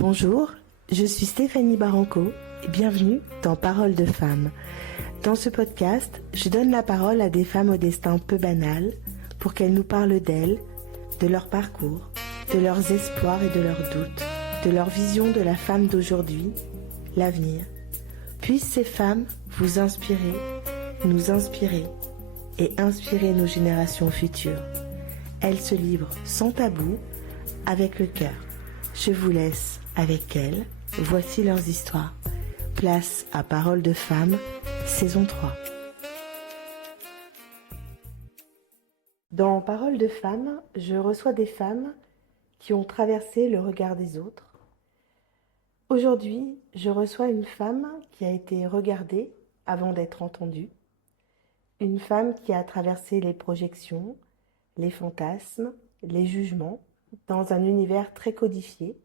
Bonjour, je suis Stéphanie Baranco et bienvenue dans Paroles de femmes. Dans ce podcast, je donne la parole à des femmes au destin peu banal pour qu'elles nous parlent d'elles, de leur parcours, de leurs espoirs et de leurs doutes, de leur vision de la femme d'aujourd'hui, l'avenir. Puissent ces femmes vous inspirer, nous inspirer et inspirer nos générations futures. Elles se livrent sans tabou, avec le cœur. Je vous laisse avec elles. Voici leurs histoires. Place à Paroles de femmes, saison 3. Dans Paroles de femmes, je reçois des femmes qui ont traversé le regard des autres. Aujourd'hui, je reçois une femme qui a été regardée avant d'être entendue. Une femme qui a traversé les projections, les fantasmes, les jugements, dans un univers très codifié,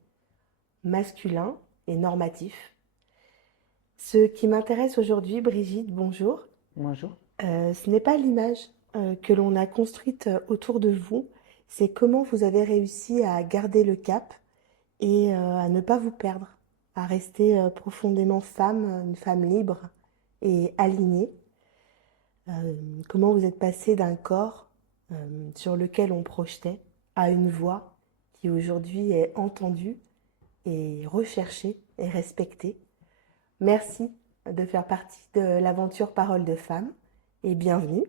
masculin et normatif. Ce qui m'intéresse aujourd'hui, Brigitte, bonjour. Bonjour. Ce n'est pas l'image que l'on a construite autour de vous, c'est comment vous avez réussi à garder le cap et à ne pas vous perdre, à rester profondément femme, une femme libre et alignée. Comment vous êtes passée d'un corps sur lequel on projetait à une voix qui aujourd'hui est entendue et recherchée et respectée. Merci de faire partie de l'aventure Paroles de femmes et bienvenue.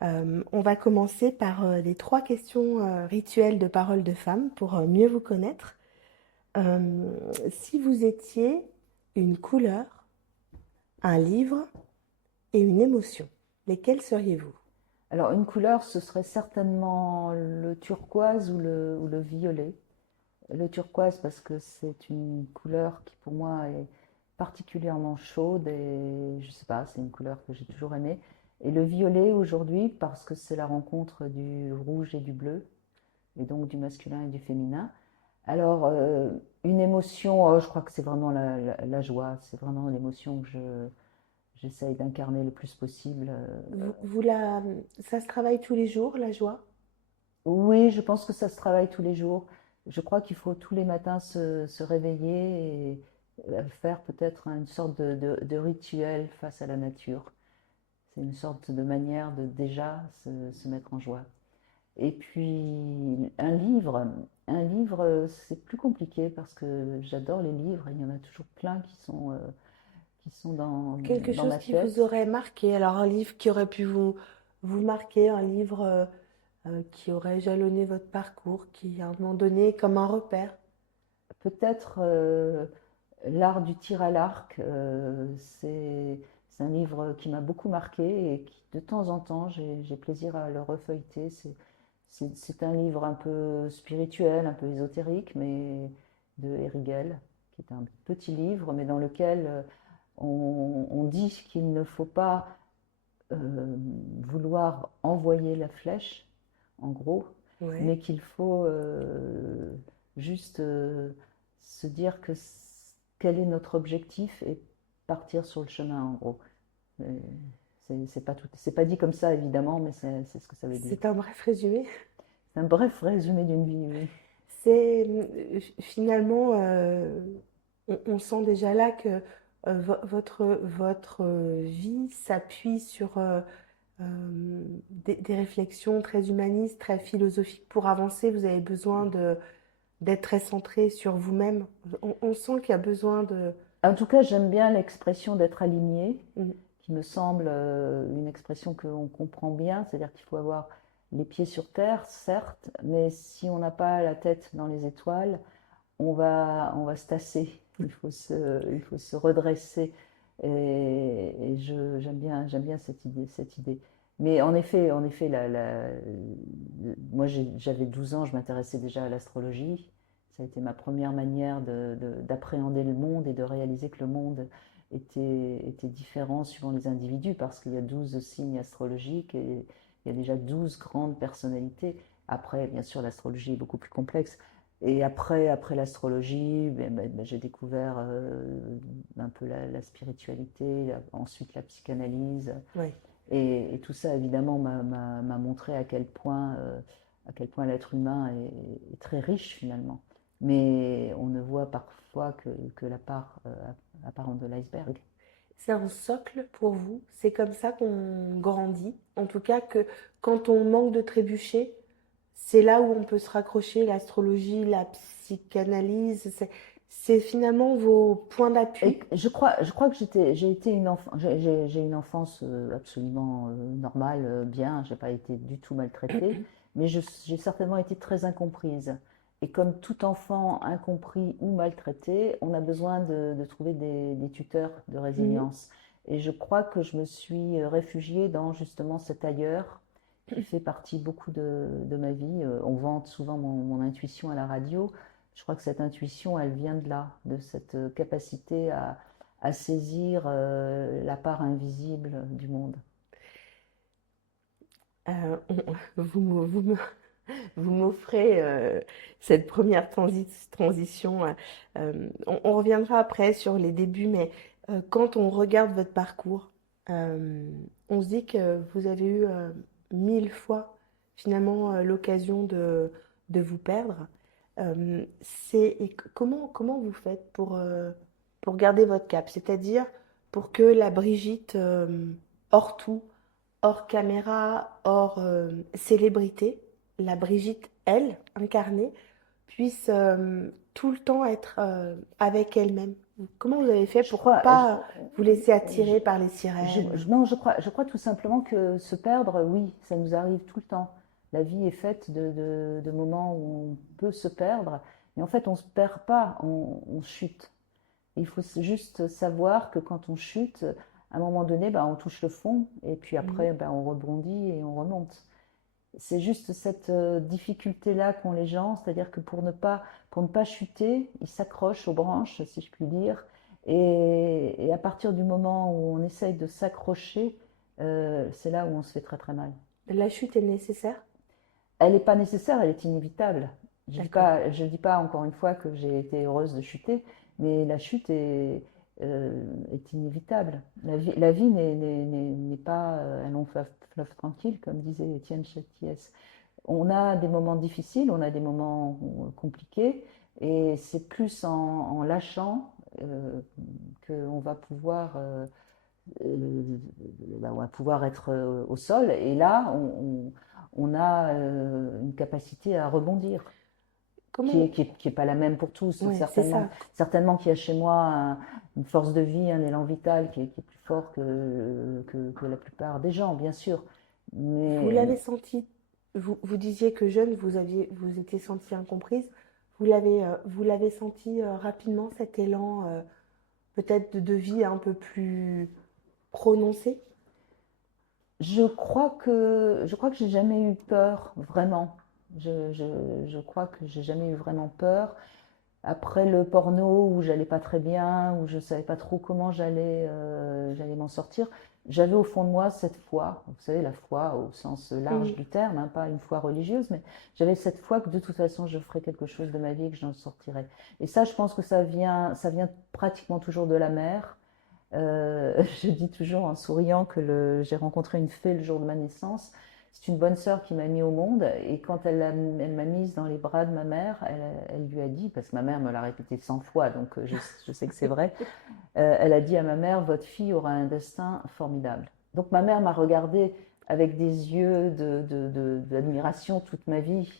On va commencer par les 3 questions rituelles de Paroles de femmes pour mieux vous connaître. Si vous étiez une couleur, un livre et une émotion, lesquelles seriez-vous ? Alors, une couleur, ce serait certainement le turquoise ou le violet. Le turquoise parce que c'est une couleur qui pour moi est particulièrement chaude et je sais pas, c'est une couleur que j'ai toujours aimée. Et le violet aujourd'hui parce que c'est la rencontre du rouge et du bleu et donc du masculin et du féminin. Alors, une émotion, je crois que c'est vraiment la joie, c'est vraiment l'émotion que j'essaye d'incarner le plus possible. Ça se travaille tous les jours, la joie ? Oui, je pense que ça se travaille tous les jours. Je crois qu'il faut tous les matins se réveiller et faire peut-être une sorte de rituel face à la nature. C'est une sorte de manière de déjà se mettre en joie. Et puis un livre, c'est plus compliqué parce que j'adore les livres et il y en a toujours plein qui sont Quelque dans chose ma qui vous tête. aurait marqué, alors un livre qui aurait pu vous marquer, un livre qui aurait jalonné votre parcours, qui à un moment donné, comme un repère. Peut-être L'art du tir à l'arc, c'est un livre qui m'a beaucoup marqué et qui, de temps en temps, j'ai plaisir à le refeuilleter. C'est un livre un peu spirituel, un peu ésotérique, mais de Erigel, qui est un petit livre, mais dans lequel on dit qu'il ne faut pas vouloir envoyer la flèche, en gros, Ouais. mais qu'il faut juste se dire quel est notre objectif et partir sur le chemin, en gros. C'est pas dit comme ça, évidemment, mais c'est ce que ça veut dire. C'est un bref résumé. C'est un bref résumé d'une vie, oui. C'est finalement, on sent déjà là que votre vie s'appuie sur des réflexions très humanistes, très philosophiques. Pour avancer, vous avez besoin d'être très centré sur vous-même. On sent qu'il y a besoin de... En tout cas, j'aime bien l'expression d'être aligné, Mm. qui me semble une expression qu'on comprend bien, c'est-à-dire qu'il faut avoir les pieds sur terre, certes, mais si on n'a pas la tête dans les étoiles, on va se tasser, il faut se redresser. Et j'aime bien cette idée. Mais en effet moi j'avais 12 ans, je m'intéressais déjà à l'astrologie. Ça a été ma première manière d'appréhender le monde et de réaliser que le monde était différent suivant les individus, parce qu'il y a 12 signes astrologiques et il y a déjà 12 grandes personnalités. Après, bien sûr, l'astrologie est beaucoup plus complexe. Et après l'astrologie, j'ai découvert un peu la spiritualité, ensuite la psychanalyse. Ouais. Et tout ça, évidemment, m'a montré à quel point l'être humain est très riche, finalement. mais on ne voit parfois que la part apparente de l'iceberg. C'est un socle pour vous. C'est comme ça qu'on grandit. En tout cas, que quand on manque de trébucher, c'est là où on peut se raccrocher, l'astrologie, la psychanalyse. C'est finalement vos points Et d'appui. je crois que j'ai été une enfant, j'ai une enfance absolument normale, bien. J'ai pas été du tout maltraitée, mais j'ai certainement été très incomprise. Et comme tout enfant incompris ou maltraité, on a besoin de trouver des tuteurs de Mhm. résilience. Et je crois que je me suis réfugiée dans justement cet ailleurs qui fait partie beaucoup de ma vie. On vante souvent mon intuition à la radio. Je crois que cette intuition, elle vient de là, de cette capacité à saisir la part invisible du monde. Vous vous m'offrez cette première transition. On reviendra après sur les débuts, mais quand on regarde votre parcours, on se dit que vous avez eu 1000 fois finalement l'occasion de vous perdre. Comment vous faites pour garder votre cap? C'est-à-dire pour que la Brigitte hors tout, hors caméra, hors célébrité, la Brigitte, elle, incarnée, puisse tout le temps être avec elle-même. Comment vous avez fait Je pour crois, pas vous laisser je, attirer par les sirènes? non, je crois tout simplement que se perdre, oui, ça nous arrive tout le temps. La vie est faite de moments où on peut se perdre, mais en fait, on ne se perd pas, on chute. Il faut juste savoir que quand on chute, à un moment donné, ben, on touche le fond, et puis Mhm. après, ben, on rebondit et on remonte. C'est juste cette difficulté-là qu'ont les gens, c'est-à-dire que pour ne pas chuter, ils s'accrochent aux branches, si je puis dire, et à partir du moment où on essaye de s'accrocher, c'est là où on se fait très très mal. La chute est nécessaire? Elle n'est pas nécessaire, elle est inévitable. D'accord. Je dis pas encore une fois que j'ai été heureuse de chuter, mais la chute est inévitable. La vie n'est pas un long fleuve tranquille, comme disait Étienne Chatiès. On a des moments difficiles, on a des moments compliqués, et c'est plus en lâchant qu'on va on va pouvoir être au sol. Et là, on a une capacité à rebondir Comment? qui est pas la même pour tous. Ouais, c'est ça. Certainement qu'il y a chez moi une force de vie, un élan vital qui est plus fort que la plupart des gens, bien sûr. Vous Mais l'avez senti. Vous disiez que jeune, vous étiez sentie incomprise. Vous l'avez senti rapidement, cet élan peut-être de vie un peu plus prononcé? je crois que j'ai jamais eu peur, vraiment. Je crois que j'ai jamais eu vraiment peur. Après le porno où j'allais pas très bien, où je savais pas trop comment j'allais m'en sortir, j'avais au fond de moi cette foi, vous savez, la foi au sens large Mhm. du terme, hein, pas une foi religieuse, mais j'avais cette foi que de toute façon je ferais quelque chose de ma vie et que j'en sortirais. Et ça, je pense que ça vient pratiquement toujours de la mer. Je dis toujours en souriant que j'ai rencontré une fée le jour de ma naissance. C'est une bonne sœur qui m'a mis au monde et quand elle m'a mise dans les bras de ma mère, elle lui a dit, parce que ma mère me l'a répété 100 fois, donc je sais que c'est vrai, elle a dit à ma mère, votre fille aura un destin formidable. Donc ma mère m'a regardée avec des yeux d'admiration toute ma vie,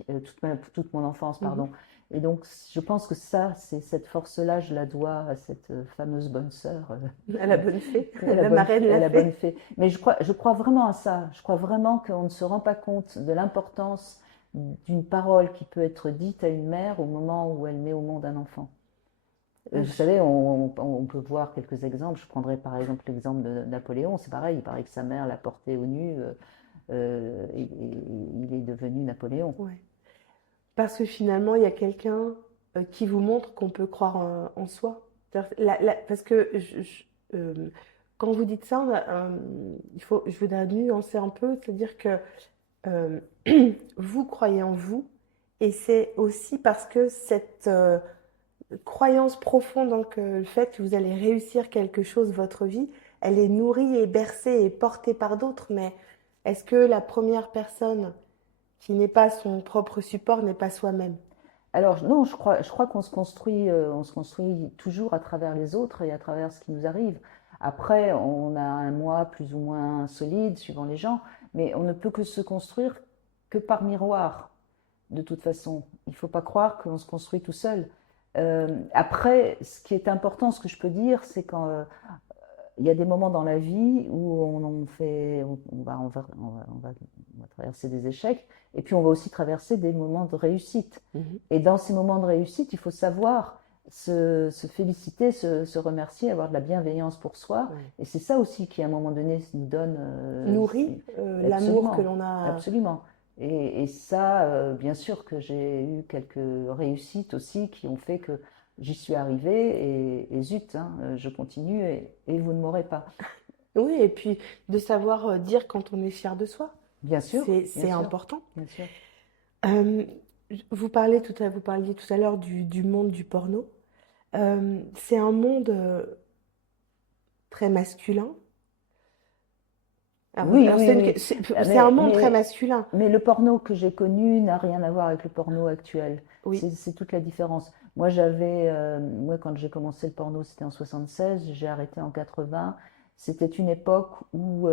toute mon enfance, Mhm. pardon. Et donc je pense que ça, c'est cette force-là, je la dois à cette fameuse bonne sœur. À la bonne fée, La la marraine l'a la bonne fait. fée. Mais je crois vraiment à ça. Je crois vraiment qu'on ne se rend pas compte de l'importance d'une parole qui peut être dite à une mère au moment où elle met au monde un enfant. Vous savez, on peut voir quelques exemples. Je prendrai par exemple l'exemple de Napoléon. C'est pareil, il paraît que sa mère l'a porté au nu et il est devenu Napoléon. Ouais. Parce que finalement, il y a quelqu'un qui vous montre qu'on peut croire en soi. Parce que quand vous dites ça, je voudrais nuancer un peu, c'est-à-dire que euh, vous croyez en vous, et c'est aussi parce que cette croyance profonde en que le fait que vous allez réussir quelque chose, votre vie, elle est nourrie et bercée et portée par d'autres, mais est-ce que la première personne qui n'est pas son propre support n'est pas soi-même? Alors non, je crois on se construit toujours à travers les autres et à travers ce qui nous arrive. Après, on a un moi plus ou moins solide suivant les gens, mais on ne peut que se construire que par miroir, de toute façon. Il ne faut pas croire qu'on se construit tout seul. Après, ce qui est important, ce que je peux dire, c'est quand il y a des moments dans la vie où on va traverser des échecs, et puis on va aussi traverser des moments de réussite. Mhm. Et dans ces moments de réussite, il faut savoir se féliciter, se remercier, avoir de la bienveillance pour soi. Ouais. Et c'est ça aussi qui, à un moment donné, nous donne Nourrit l'amour que absolument, l'on a. absolument. Et ça, bien sûr que j'ai eu quelques réussites aussi qui ont fait que j'y suis arrivée et zut, hein, je continue et vous ne m'aurez pas. Oui, et puis de savoir dire quand on est fier de soi, Bien sûr, bien c'est sûr, important. bien sûr. Euh, vous parliez tout à l'heure du monde du porno. C'est un monde très masculin. Oui, Alors oui, oui. c'est un monde très Mais, masculin. mais le porno que j'ai connu n'a rien à voir avec le porno actuel. Oui, C'est toute la différence. Moi, quand j'ai commencé le porno, c'était en 76, j'ai arrêté en 80. C'était une époque où,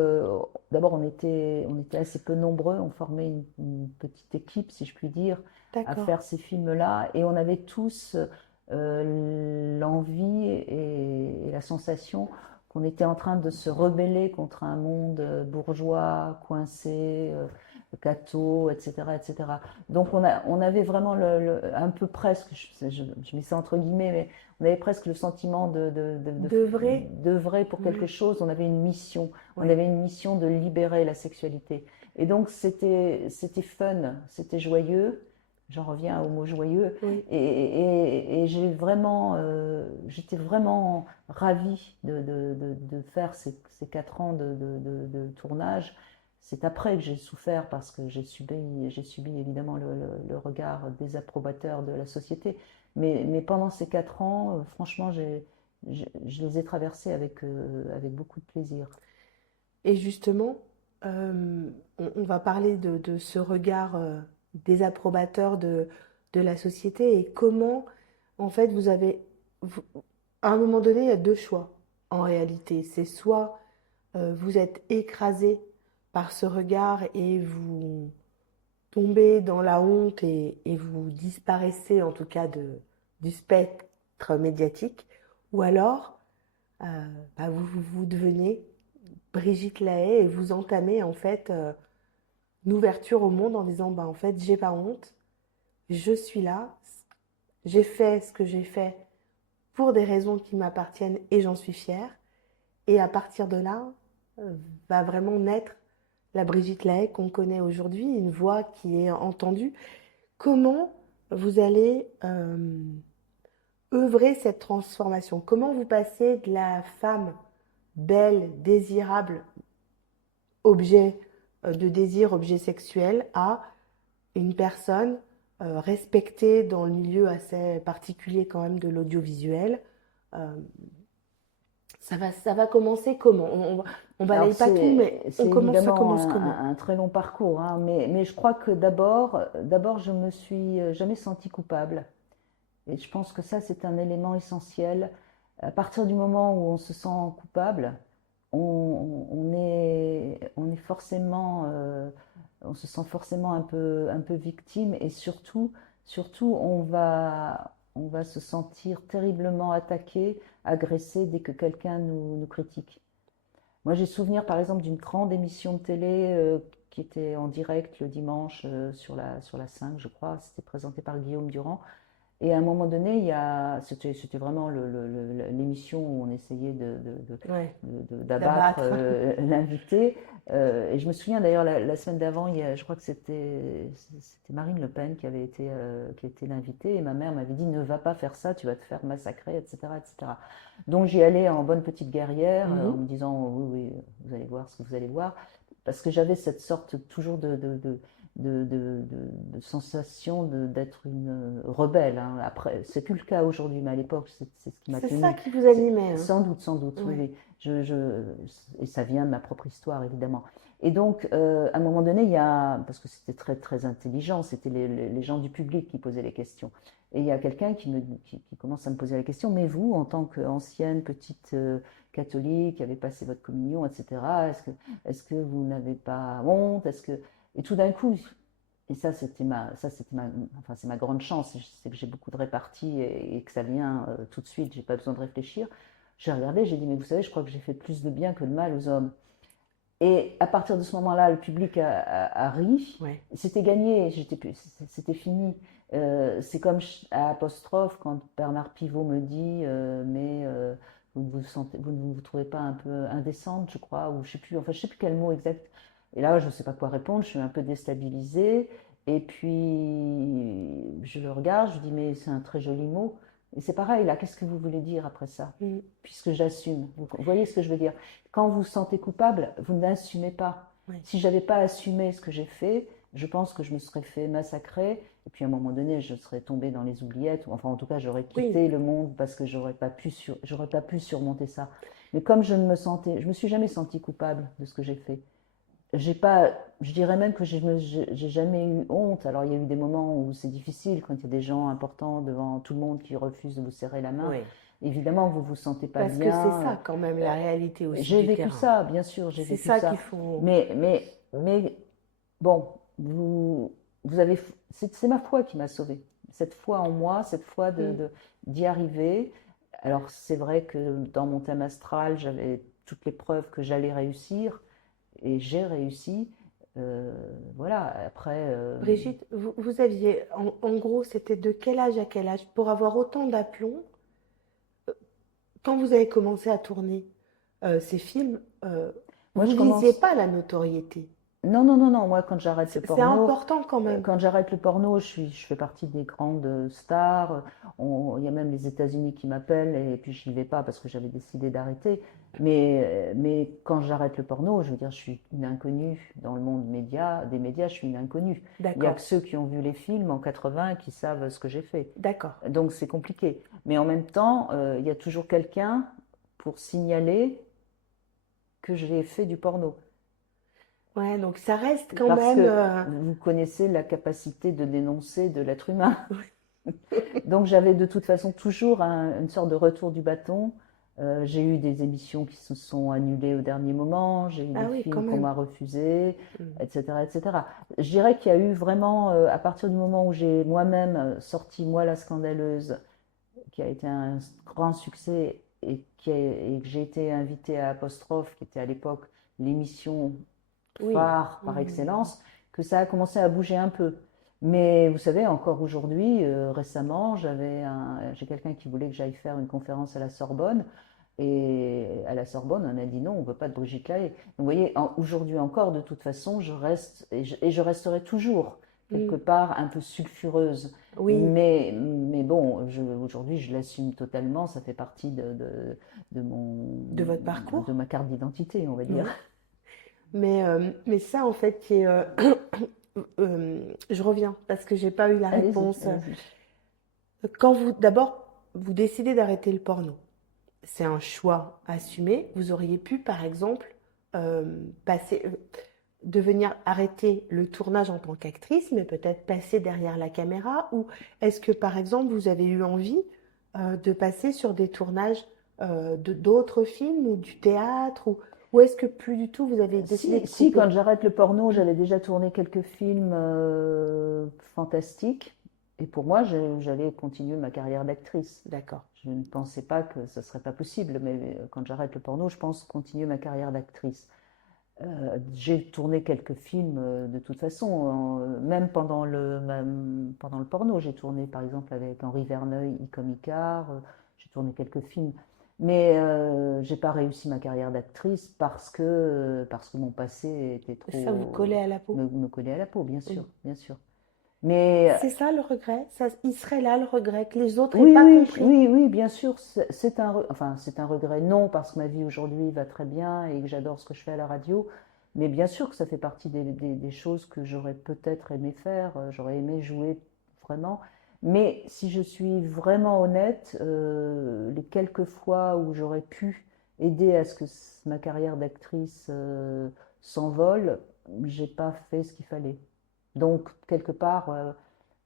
d'abord, on était assez peu nombreux, on formait une petite équipe, si je puis dire, à d'accord. faire ces films-là, et on avait tous l'envie et la sensation qu'on était en train de se rebeller contre un monde bourgeois, coincé, catho, etc., etc. Donc on avait vraiment un peu presque, je mets ça entre guillemets, mais on avait presque le sentiment De vrai? d'œuvrer pour quelque Oui, chose. On oui, avait une mission de libérer la sexualité. Et donc c'était fun, c'était joyeux. J'en reviens au mot joyeux. oui. Et j'étais vraiment ravie de faire ces 4 ans de tournage. C'est après que j'ai souffert parce que j'ai subi évidemment le regard désapprobateur de la société. Mais pendant ces 4 ans, franchement, je les ai traversés avec beaucoup de plaisir. Et justement, on va parler de ce regard désapprobateur de la société et comment, en fait, vous- à un moment donné, il y a deux choix en réalité. C'est soit vous êtes écrasé par ce regard et vous tombez dans la honte et vous disparaissez en tout cas du spectre médiatique, ou alors vous devenez Brigitte Lahaie et vous entamez en fait une ouverture au monde en disant bah en fait j'ai pas honte, je suis là, j'ai fait ce que j'ai fait pour des raisons qui m'appartiennent et j'en suis fière. Et à partir de là, euh, va vraiment naître la Brigitte Lahaie qu'on connaît aujourd'hui, une voix qui est entendue. Comment vous allez œuvrer cette transformation? Comment vous passez de la femme belle, désirable, objet de désir, objet sexuel, à une personne respectée dans le milieu assez particulier quand même de l'audiovisuel? euh, ça va commencer comment? On Alors balaye pas tout, mais c'est ça évidemment commence comment? un très long parcours, hein, mais je crois que d'abord, je me suis jamais sentie coupable. Et je pense que ça, c'est un élément essentiel. À partir du moment où on se sent coupable, on est forcément, on se sent forcément un peu victime et surtout, on va se sentir terriblement attaqué, agressé dès que quelqu'un nous critique. Moi, j'ai souvenir, par exemple, d'une grande émission de télé qui était en direct le dimanche sur la 5, je crois. C'était présenté par Guillaume Durand. Et à un moment donné, c'était vraiment l'émission où on essayait Ouais, d'abattre d'abattre. l'invité. Et je me souviens d'ailleurs la semaine d'avant, je crois que c'était Marine Le Pen qui était l'invitée. Et ma mère m'avait dit ne va pas faire ça, tu vas te faire massacrer, etc., etc. Donc j'y allais en bonne petite guerrière en Mhm. me disant oui, oui, vous allez voir ce que vous allez voir. Parce que j'avais cette sorte toujours de sensation d'être une rebelle, hein. Après, c'est plus le cas aujourd'hui, mais à l'époque, c'est ce qui m'a C'est ça tenue. qui vous animait, hein. Sans doute, oui, Ouais. oui. Et ça vient de ma propre histoire, évidemment. Et donc, à un moment donné, parce que c'était très, très intelligent, c'était les gens du public qui posaient les questions. Et il y a quelqu'un qui commence à me poser la question, mais vous, en tant qu'ancienne petite catholique, qui avait passé votre communion, etc., est-ce que vous n'avez pas honte? Et tout d'un coup, et enfin, c'est ma grande chance, c'est que j'ai beaucoup de réparties et que ça vient tout de suite, j'ai pas besoin de réfléchir. J'ai regardé, j'ai dit, mais vous savez, je crois que j'ai fait plus de bien que de mal aux hommes. Et à partir de ce moment-là, le public a ri. Ouais. C'était gagné, c'était fini. C'est comme à Apostrophe, quand Bernard Pivot me dit mais vous ne vous trouvez pas un peu indécente, je crois, ou je sais plus quel mot exact. Et là, je ne sais pas quoi répondre, je suis un peu déstabilisée. Et puis, je le regarde, je lui dis mais c'est un très joli mot. Et c'est pareil, là, qu'est-ce que vous voulez dire après ça? Mm. Puisque j'assume. Vous voyez ce que je veux dire? Quand vous vous sentez coupable, vous n'assumez pas. Ouais. Si j'avais pas assumé ce que j'ai fait, je pense que je me serais fait massacrer. Et puis à un moment donné, je serais tombée dans les oubliettes. Ou enfin, en tout cas, j'aurais Oui, quitté le monde parce que j'aurais pas pu surmonter ça. Mais comme je me suis jamais sentie coupable de ce que j'ai fait. J'ai pas, je dirais même que j'ai jamais eu honte. Alors il y a eu des moments où c'est difficile quand il y a des gens importants devant tout le monde qui refusent de vous serrer la main. oui. Évidemment, vous vous sentez pas Parce que c'est bien. ça quand même la réalité aussi J'ai du vécu terrain. ça, bien sûr, j'ai C'est vécu ça qu'il ça. faut. Mais bon, vous avez, c'est ma foi qui m'a sauvée. Cette foi en moi, cette foi Mm. d'y arriver. Alors, c'est vrai que dans mon thème astral, j'avais toutes les preuves que j'allais réussir et j'ai réussi. Euh, voilà, après, Brigitte, vous aviez, en gros, c'était de quel âge à quel âge? Pour avoir autant d'aplomb, quand vous avez commencé à tourner ces films, moi vous je visiez commence. pas la notoriété. Non, non, non, non. Moi, quand j'arrête le C'est porno, important quand même. je fais partie des grandes stars. Il y a même les États-Unis qui m'appellent et puis je n'y vais pas parce que j'avais décidé d'arrêter. Mais quand j'arrête le porno, je veux dire, je suis une inconnue dans le monde des médias, je suis une inconnue. Il y a D'accord, que ceux qui ont vu les films en 80 qui savent ce que j'ai fait. d'accord. Donc c'est compliqué. Mais en même temps, il y a toujours quelqu'un pour signaler que j'ai fait du porno. Ouais, donc ça reste quand Parce même. que vous connaissez la capacité de dénoncer de l'être humain. Donc j'avais de toute façon toujours une sorte de retour du bâton. J'ai eu des émissions qui se sont annulées au dernier moment, j'ai eu Ah des oui, quand films qu'on même. m'a refusés, Mm. etc., etc. Je dirais qu'il y a eu vraiment, à partir du moment où j'ai moi-même sorti Moi la scandaleuse, qui a été un grand succès et que j'ai été invitée à Apostrophe, qui était à l'époque l'émission Oui. phare par Mm. excellence, que ça a commencé à bouger un peu. Mais vous savez, encore aujourd'hui, récemment, j'ai quelqu'un qui voulait que j'aille faire une conférence à la Sorbonne. Et à la Sorbonne, on a dit non, on ne veut pas de Brigitte Lahaie. Donc, vous voyez, aujourd'hui encore, de toute façon, je reste et je resterai toujours quelque Mm. part un peu sulfureuse. Oui, Mais bon, aujourd'hui, je l'assume totalement. Ça fait partie de de votre de parcours. ma carte d'identité, on va dire. Oui. Mais ça, en fait, qui est, je reviens parce que j'ai pas eu la Allez-y, réponse. allez-y. Quand d'abord, vous décidez d'arrêter le porno, c'est un choix assumé. Vous auriez pu, par exemple, passer, devenir arrêter le tournage en tant qu'actrice, mais peut-être passer derrière la caméra. Ou est-ce que, par exemple, vous avez eu envie de passer sur des tournages de d'autres films ou du théâtre ou est-ce que plus du tout vous avez décidé de Si, quand couper? j'arrête le porno, j'avais déjà tourné quelques films fantastiques. Et pour moi, j'allais continuer ma carrière d'actrice. D'accord. Je ne pensais pas que ce serait pas possible, mais quand j'arrête le porno, je pense continuer ma carrière d'actrice. J'ai tourné quelques films de toute façon, même pendant le porno. J'ai tourné par exemple avec Henri Verneuil, Icom Icare, j'ai tourné quelques films. Mais j'ai pas réussi ma carrière d'actrice parce que mon passé était Ça vous collait à la peau. me collait à la peau, bien Mm. sûr, bien sûr. Mais C'est ça le regret? Ça, il serait là le regret que les autres n'aient oui, pas oui, compris. oui, oui, bien sûr, enfin, c'est un regret, non, parce que ma vie aujourd'hui va très bien et que j'adore ce que je fais à la radio, Mais bien sûr que ça fait partie des choses que j'aurais peut-être aimé faire, j'aurais aimé jouer vraiment. Mais si je suis vraiment honnête, les quelques fois où j'aurais pu aider à ce que ma carrière d'actrice s'envole, j'ai pas fait ce qu'il fallait. Donc, quelque part,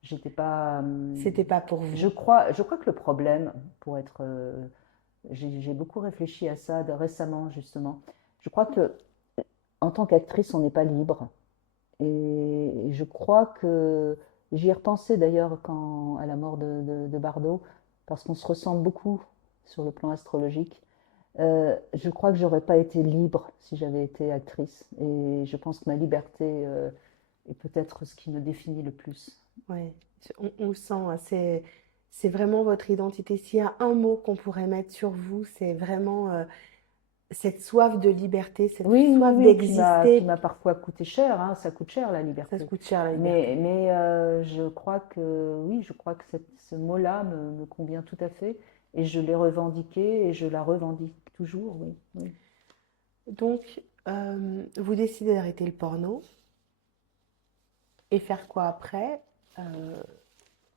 j'étais pas. C'était pas pour vous. Je crois que le problème, pour être. J'ai beaucoup réfléchi à ça récemment, justement. Je crois que en tant qu'actrice, on n'est pas libre. Et je crois que j'y ai repensé d'ailleurs à la mort de Bardot, parce qu'on se ressemble beaucoup sur le plan astrologique. Je crois que j'aurais pas été libre si j'avais été actrice. Et je pense que ma liberté est peut-être ce qui me définit le plus. Ouais, on le sent, hein, c'est vraiment votre identité. S'il y a un mot qu'on pourrait mettre sur vous, c'est vraiment cette soif de liberté, cette Oui, oui, soif oui, qui d'exister. m'a parfois coûté cher, hein, ça coûte cher la Ça se liberté. coûte cher la liberté. Mais je crois que, oui, je crois que ce mot-là me convient tout à fait et je l'ai revendiqué et je la revendique toujours, oui, oui. Donc, vous décidez d'arrêter le porno et faire quoi après? Euh,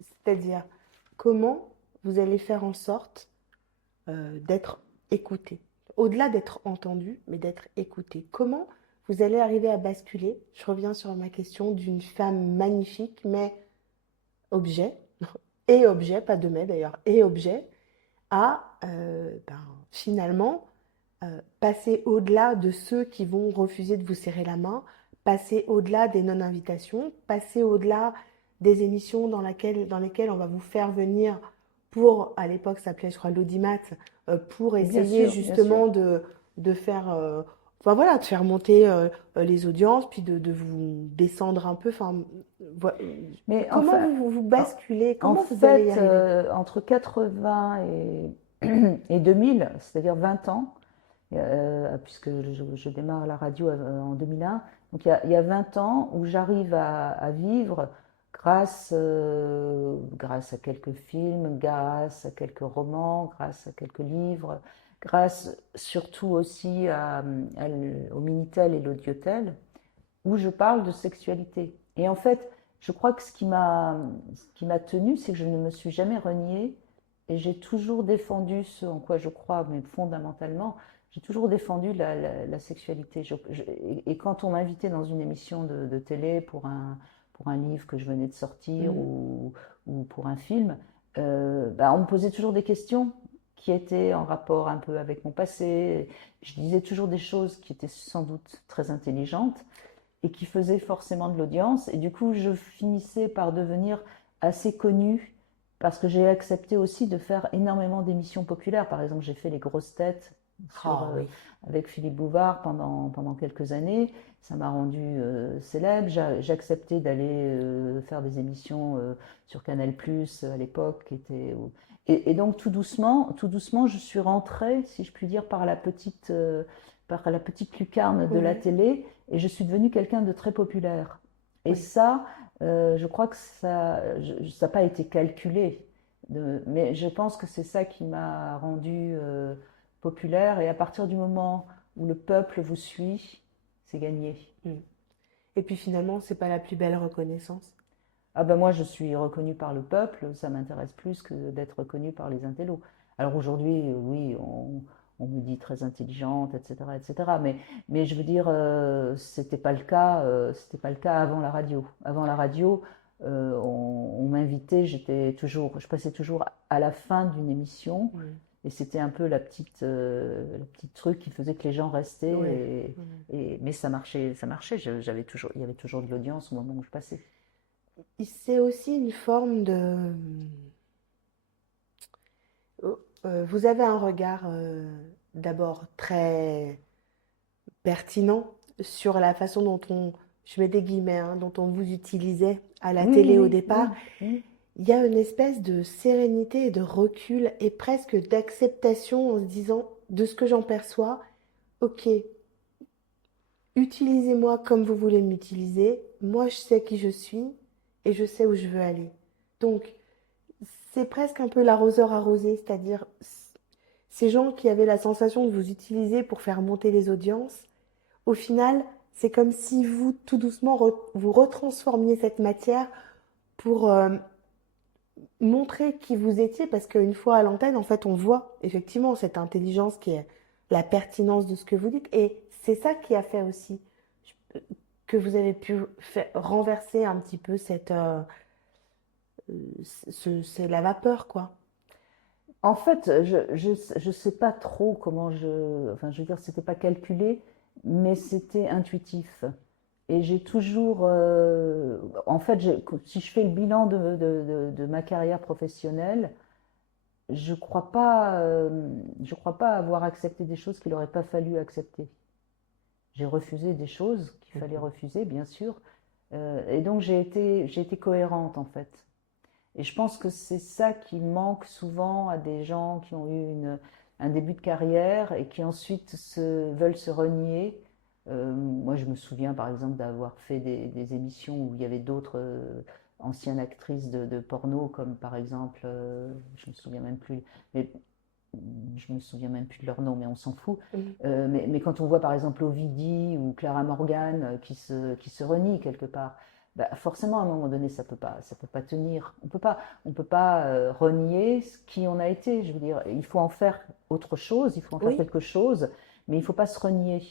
C'est-à-dire, comment vous allez faire en sorte d'être écouté? Au-delà d'être entendu, mais d'être écouté. Comment vous allez arriver à basculer? Je reviens sur ma question d'une femme magnifique, mais objet, et objet, pas de mais d'ailleurs, et objet, à finalement passer au-delà de ceux qui vont refuser de vous serrer la main, passer au-delà des non-invitations, passer au-delà des émissions dans lesquelles on va vous faire venir pour, à l'époque ça s'appelait je crois l'audimat, pour essayer Bien sûr. justement de faire, enfin voilà, de faire monter les audiences, puis de vous descendre un peu. Enfin, Mais comment enfin, vous en, basculez, en comment vous allez y fait, arriver? entre 80 et 2000, c'est-à-dire 20 ans, puisque je démarre la radio en 2001. Donc il y a 20 ans où j'arrive à vivre grâce à quelques films, grâce à quelques romans, grâce à quelques livres, grâce surtout aussi au Minitel et l'Audiotel, où je parle de sexualité. Et en fait, je crois que ce qui m'a tenue, c'est que je ne me suis jamais reniée et j'ai toujours défendu ce en quoi je crois, mais fondamentalement, j'ai toujours défendu la sexualité. Et quand on m'invitait dans une émission de télé pour un livre que je venais de sortir Mhm. ou pour un film, bah, on me posait toujours des questions qui étaient en rapport un peu avec mon passé. Je disais toujours des choses qui étaient sans doute très intelligentes, et qui faisait forcément de l'audience. Et du coup, je finissais par devenir assez connue parce que j'ai accepté aussi de faire énormément d'émissions populaires. Par exemple, j'ai fait les grosses têtes Ah oui. avec Philippe Bouvard pendant quelques années. Ça m'a rendu célèbre. J'ai accepté d'aller faire des émissions sur Canal+, à l'époque, et donc tout doucement, je suis rentrée, si je puis dire, par la petite lucarne de la Ouais, télé, et je suis devenue quelqu'un de très populaire. Et oui. ça, je crois que ça n'a pas été calculé, mais je pense que c'est ça qui m'a rendu populaire. Et à partir du moment où le peuple vous suit, c'est gagné. Mm. Et puis finalement, c'est pas la plus belle reconnaissance. Ah ben moi, je suis reconnue par le peuple, ça m'intéresse plus que d'être reconnue par les intellos. Alors aujourd'hui, oui, on me dit très intelligente, etc., etc. Mais je veux dire, c'était pas le cas avant la radio. Avant la radio, on m'invitait, je passais toujours à la fin d'une émission, Mm. et c'était un peu la petite truc qui faisait que les gens Ouais. restaient, Mm. mais ça marchait. Il y avait toujours de l'audience au moment où je passais. C'est aussi une forme de... vous avez un regard d'abord très pertinent sur la façon dont je mets des guillemets, hein, dont on vous utilisait à la Oui, télé au oui, départ. oui, oui. Il y a une espèce de sérénité et de recul et presque d'acceptation en se disant de ce que j'en perçois, ok, utilisez-moi comme vous voulez m'utiliser, moi je sais qui je suis et je sais où je veux aller. Donc, c'est presque un peu l'arroseur arrosé, c'est-à-dire ces gens qui avaient la sensation de vous utiliser pour faire monter les audiences, au final, c'est comme si vous, tout doucement, vous retransformiez cette matière pour montrer qui vous étiez, parce qu'une fois à l'antenne, en fait, on voit effectivement cette intelligence qui est la pertinence de ce que vous dites. Et c'est ça qui a fait aussi que vous avez pu renverser un petit peu c'est la vapeur, quoi. En fait, je sais pas trop comment enfin, je veux dire, c'était pas calculé, mais c'était intuitif. Et j'ai toujours, en fait, si je fais le bilan de ma carrière professionnelle, je crois pas avoir accepté des choses qu'il n'aurait pas fallu accepter. J'ai refusé des choses qu'il fallait Mhm. refuser, bien sûr, et donc j'ai été cohérente en fait. Et je pense que c'est ça qui manque souvent à des gens qui ont eu un début de carrière et qui ensuite veulent se renier. Moi, je me souviens par exemple d'avoir fait des émissions où il y avait d'autres anciennes actrices de porno, comme par exemple, je me souviens même plus, mais je me souviens même plus de leur nom, mais on s'en fout. Mhm. Mais quand on voit par exemple Ovidie ou Clara Morgan qui se renient quelque part, bah forcément à un moment donné ça peut pas tenir. On peut pas renier qui on a été. Je veux dire, il faut en faire autre chose, il faut en faire Oui, quelque chose, mais il faut pas se renier.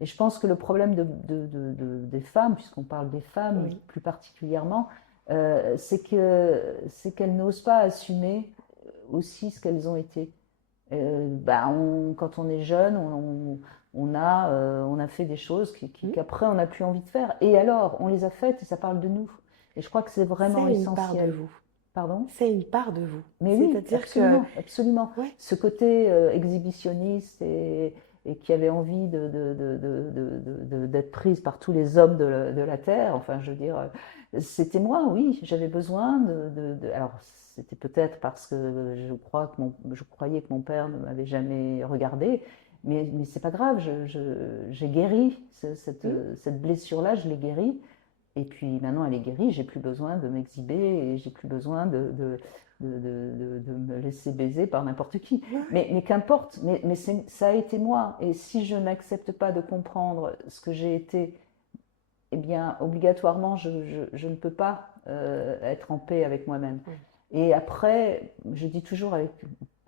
Et je pense que le problème des femmes, puisqu'on parle des femmes oui. plus particulièrement, c'est qu'elles n'osent pas assumer aussi ce qu'elles ont été. Bah, quand on est jeune, on a fait des choses Mhm. qu'après on n'a plus envie de faire. Et alors, on les a faites et ça parle de nous. Et je crois que c'est vraiment C'est une part de essentiel. vous. Pardon? C'est une part de vous. Mais oui, C'est-à-dire que, absolument, absolument. ouais, Ce côté exhibitionniste et qui avait envie d'être prise par tous les hommes de la Terre, enfin, je veux dire, c'était moi, oui, j'avais besoin alors, c'était peut-être parce que je croyais que mon père ne m'avait jamais regardé, mais c'est pas grave, j'ai guéri mhm, cette blessure-là, je l'ai guérie. Et puis maintenant, elle est guérie, j'ai plus besoin de m'exhiber et j'ai plus besoin de me laisser baiser par n'importe qui. ouais, Mais qu'importe, ça a été moi. Et si je n'accepte pas de comprendre ce que j'ai été, eh bien, obligatoirement, je ne peux pas être en paix avec moi-même. ouais. Et après, je dis toujours avec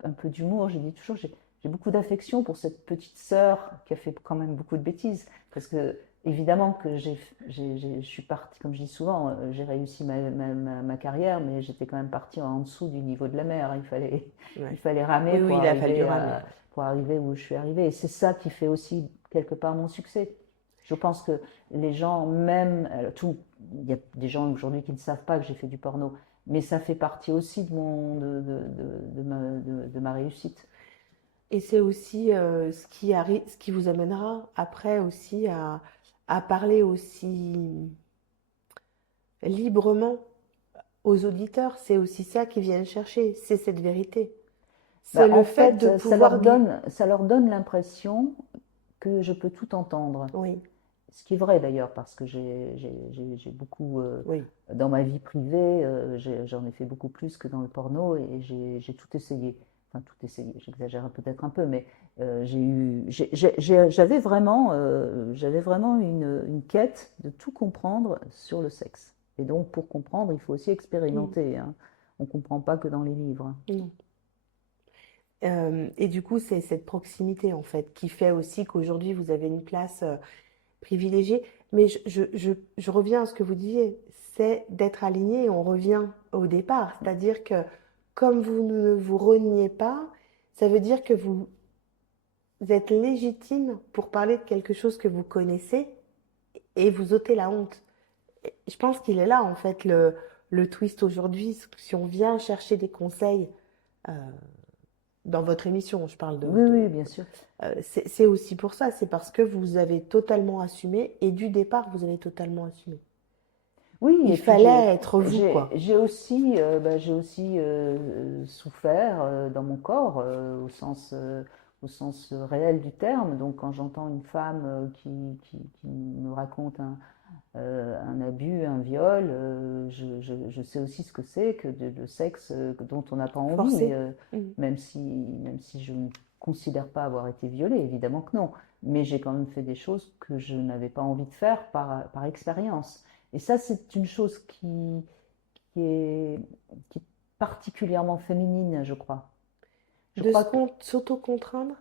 un peu d'humour, je dis toujours, j'ai beaucoup d'affection pour cette petite sœur qui a fait quand même beaucoup de bêtises. Parce que, évidemment, que je suis partie, comme je dis souvent, j'ai réussi ma carrière, mais j'étais quand même partie en dessous du niveau de la mer. Il Ouais. fallait ramer Oui, oui, il a fallu ramer. Ouais. pour arriver où je suis arrivée. Et c'est ça qui fait aussi, quelque part, mon succès. Je pense que les gens, même, il y a des gens aujourd'hui qui ne savent pas que j'ai fait du porno, mais ça fait partie aussi de ma réussite. Et c'est aussi ce qui vous amènera après aussi à parler aussi librement aux auditeurs. C'est aussi ça qu'ils viennent chercher, c'est cette vérité. C'est Bah, le en fait de fait, pouvoir... ça leur donne l'impression que je peux tout entendre. Oui, Ce qui est vrai d'ailleurs, parce que j'ai beaucoup, oui. dans ma vie privée, j'en ai fait beaucoup plus que dans le porno et j'ai tout essayé. Enfin, tout essayé, j'exagère peut-être un peu, mais j'avais vraiment une quête de tout comprendre sur le sexe. Et donc, pour comprendre, il faut aussi Mm, expérimenter, hein. On ne comprend pas que dans les livres. non. Et du coup, c'est cette proximité en fait qui fait aussi qu'aujourd'hui vous avez une place privilégiée. Mais je reviens à ce que vous disiez, c'est d'être aligné et on revient au départ. C'est-à-dire que comme vous ne vous reniez pas, ça veut dire que vous êtes légitime pour parler de quelque chose que vous connaissez et vous ôtez la honte. Et je pense qu'il est là en fait le twist aujourd'hui. Si on vient chercher des conseils euh, dans votre émission, je parle Oui, oui, bien sûr. c'est aussi pour ça, c'est parce que vous avez totalement assumé et du départ, vous avez totalement assumé. Oui, Il et puis fallait être vous, quoi. j'ai aussi souffert dans mon corps au sens réel du terme. Donc, quand j'entends une femme qui me raconte un abus, un viol, je sais aussi ce que c'est que le sexe dont on n'a pas envie, Forcé. Mhm. même si je ne considère pas avoir été violée, évidemment que non. Mais j'ai quand même fait des choses que je n'avais pas envie de faire par expérience. Et ça, c'est une chose qui est, qui est particulièrement féminine, je crois. Je De crois que s'auto-contraindre?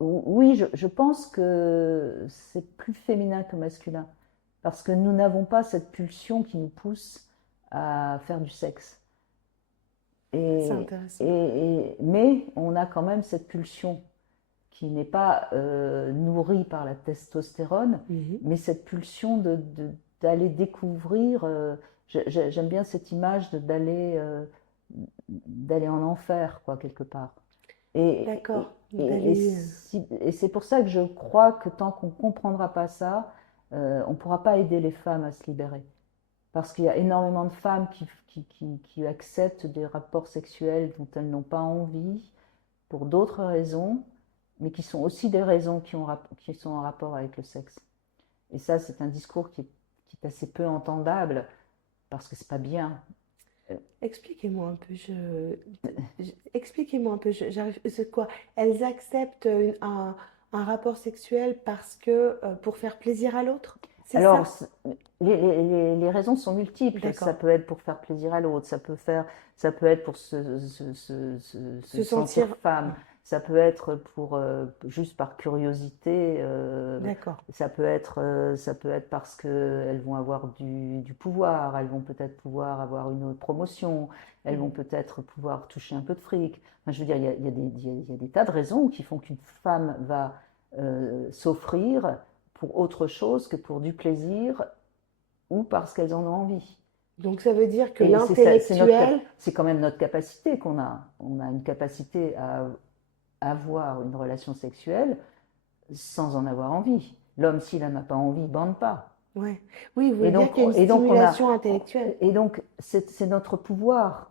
oui, je pense que c'est plus féminin que masculin, parce que nous n'avons pas cette pulsion qui nous pousse à faire du sexe. C'est Et, intéressant. mais on a quand même cette pulsion qui n'est pas nourrie par la testostérone, Mhm. mais cette pulsion d'aller découvrir. J'aime bien cette image d'aller en enfer, quoi, quelque part. Et, D'accord. et D'aller. et c'est pour ça que je crois que tant qu'on ne comprendra pas ça, on ne pourra pas aider les femmes à se libérer. Parce qu'il y a énormément de femmes qui acceptent des rapports sexuels dont elles n'ont pas envie, pour d'autres raisons, mais qui sont aussi des raisons qui sont en rapport avec le sexe. Et ça, c'est un discours qui est assez peu entendable, parce que c'est pas bien. Expliquez-moi un peu. Expliquez-moi un peu. C'est quoi? Elles acceptent un rapport sexuel parce que pour faire plaisir à l'autre? C'est Alors, ça? les raisons sont multiples. Ça D'accord. peut être pour faire plaisir à l'autre, ça peut être pour se Se sentir sentir. femme, ça peut être pour juste par curiosité, D'accord. ça peut être parce qu'elles vont avoir du pouvoir, elles vont peut-être pouvoir avoir une autre promotion, elles vont Mhm. peut-être pouvoir toucher un peu de fric. Enfin, je veux dire, il y a des tas de raisons qui font qu'une femme va s'offrir pour autre chose que pour du plaisir ou parce qu'elles en ont envie. Donc ça veut dire que Et l'intellectuel. c'est quand même notre capacité qu'on a. On a une capacité à avoir une relation sexuelle sans en avoir envie. L'homme, s'il n'en a pas envie, ne bande pas. Ouais. Oui, vous Et voulez dire donc, qu'il y a une et donc, on a, stimulation intellectuelle. et donc c'est notre pouvoir.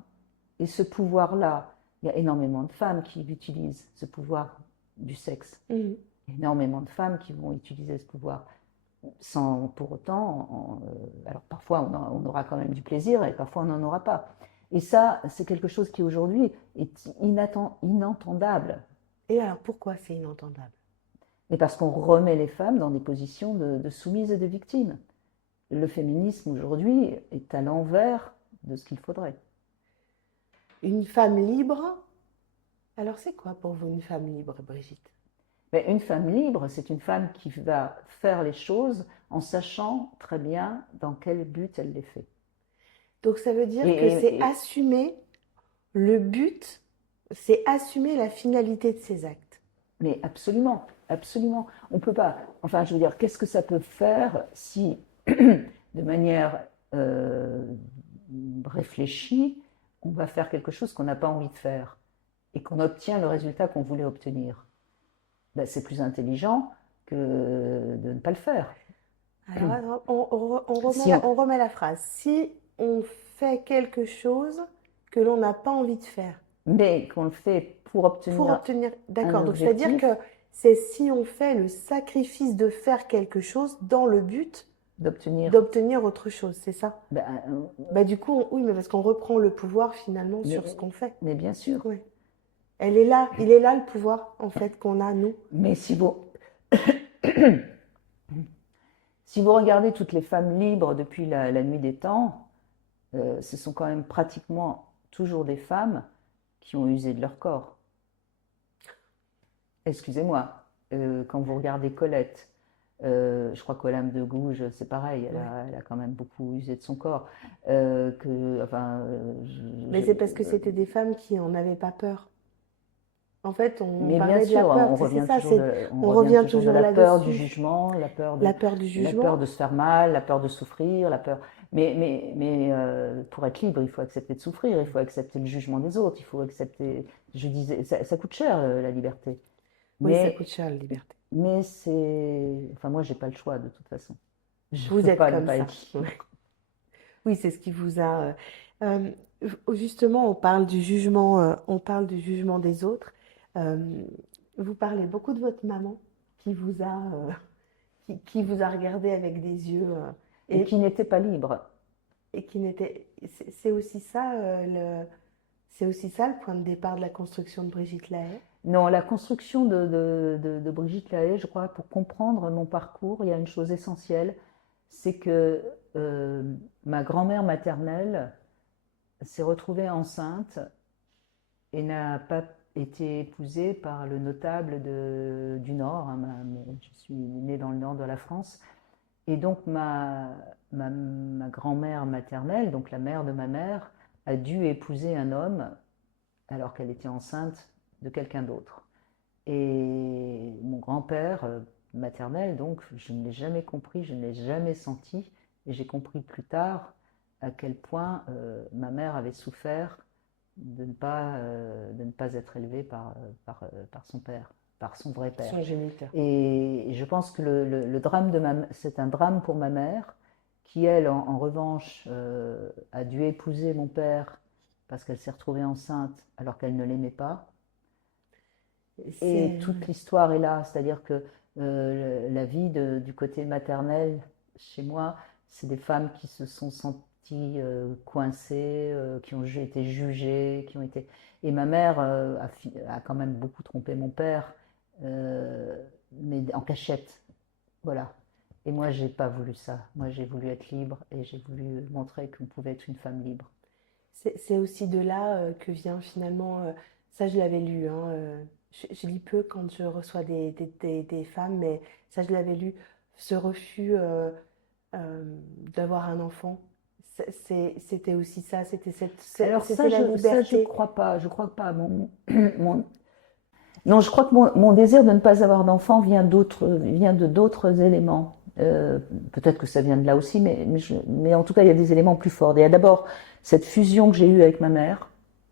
Et ce pouvoir-là, il y a énormément de femmes qui utilisent ce pouvoir du sexe. Mhm. Énormément de femmes qui vont utiliser ce pouvoir sans pour autant. Alors parfois on aura quand même du plaisir et parfois on n'en aura pas. Et ça, c'est quelque chose qui aujourd'hui est inentendable. Et alors pourquoi c'est inentendable? Et parce qu'on remet les femmes dans des positions de soumises et de victimes. Le féminisme aujourd'hui est à l'envers de ce qu'il faudrait. Une femme libre? Alors c'est quoi pour vous une femme libre, Brigitte? Mais une femme libre, c'est une femme qui va faire les choses en sachant très bien dans quel but elle les fait. Donc ça veut dire que c'est Et assumer le but, c'est assumer la finalité de ses actes. Mais absolument, absolument. On peut pas. Enfin, je veux dire, qu'est-ce que ça peut faire si, de manière réfléchie, on va faire quelque chose qu'on n'a pas envie de faire et qu'on obtient le résultat qu'on voulait obtenir? Ben, c'est plus intelligent que de ne pas le faire. Alors Si on- on remet la phrase. Si on fait quelque chose que l'on n'a pas envie de faire Mais qu'on le fait pour pour obtenir obtenir. un D'accord, donc c'est-à-dire objectif, que c'est si on fait le sacrifice de faire quelque chose dans le but d'obtenir. d'obtenir autre chose, c'est ça? Ben, Bah du coup, oui, mais parce qu'on reprend le pouvoir finalement mais, sur ce qu'on fait. mais bien sûr. Oui. Elle est là, il est là le pouvoir en fait qu'on a nous. Mais si vous regardez toutes les femmes libres depuis la nuit des temps, ce sont quand même pratiquement toujours des femmes qui ont usé de leur corps. Excusez-moi, quand vous regardez Colette, je crois qu'Olympe de Gouges, c'est pareil, Ouais. elle a quand même beaucoup usé de son corps. Enfin, Mais c'est parce que c'était des femmes qui en avaient pas peur. En fait, on mais bien parlait de la sûr, peur, c'est ça, on on revient revient toujours de toujours la peur du là-dessus. jugement, La peur du la peur jugement. de se faire mal, la peur de souffrir, la peur. Mais pour être libre, il faut accepter de souffrir, il faut accepter le jugement des autres, il faut accepter. Je disais, ça coûte cher la liberté. Oui, ça coûte Mais, cher la liberté. mais c'est. Enfin, moi, j'ai pas le choix de toute façon. Je Vous peux êtes pas ne comme pas ça. être Ouais. libre. Oui, c'est ce qui vous a. Justement, on parle du jugement des autres. Euh, Vous parlez beaucoup de votre maman qui vous a regardé avec des yeux. et Et, qui n'était pas libre. et qui n'était. C'est aussi ça, c'est aussi ça le point de départ de la construction de Brigitte Lahaie. Non, la construction de Brigitte Lahaie, je crois, pour comprendre mon parcours, il y a une chose essentielle, c'est que euh, ma grand-mère maternelle s'est retrouvée enceinte et n'a pas été épousée par le notable du Nord. Hein, je suis née dans le nord de la France. Et donc ma grand-mère maternelle, donc la mère de ma mère, a dû épouser un homme alors qu'elle était enceinte de quelqu'un d'autre. Et mon grand-père maternel, donc, je ne l'ai jamais compris, je ne l'ai jamais senti, et j'ai compris plus tard à quel point ma mère avait souffert de ne pas être élevée par son père, par son vrai père. Son géniteur. Et je pense que le drame c'est un drame pour ma mère, qui elle, en revanche, a dû épouser mon père parce qu'elle s'est retrouvée enceinte alors qu'elle ne l'aimait pas. Et C'est toute l'histoire est là, c'est-à-dire que la vie du côté maternel, chez moi, c'est des femmes qui se sont senties coincées, qui ont été jugées, qui ont été... Et ma mère a quand même beaucoup trompé mon père, euh, mais en cachette, voilà. Et moi, j'ai pas voulu ça. Moi, j'ai voulu être libre et j'ai voulu montrer qu'on pouvait être une femme libre. c'est aussi de là que vient finalement, ça je l'avais lu, hein, je lis peu quand je reçois des femmes, mais ça je l'avais lu, ce refus euh, d'avoir un enfant. C'était aussi ça, Alors c'était la ça, je liberté. crois pas. Je crois pas. Mon- Non, je crois que mon désir de ne pas avoir d'enfant vient de d'autres éléments. Peut-être que ça vient de là aussi, mais en tout cas, il y a des éléments plus forts. Il y a d'abord cette fusion que j'ai eue avec ma mère,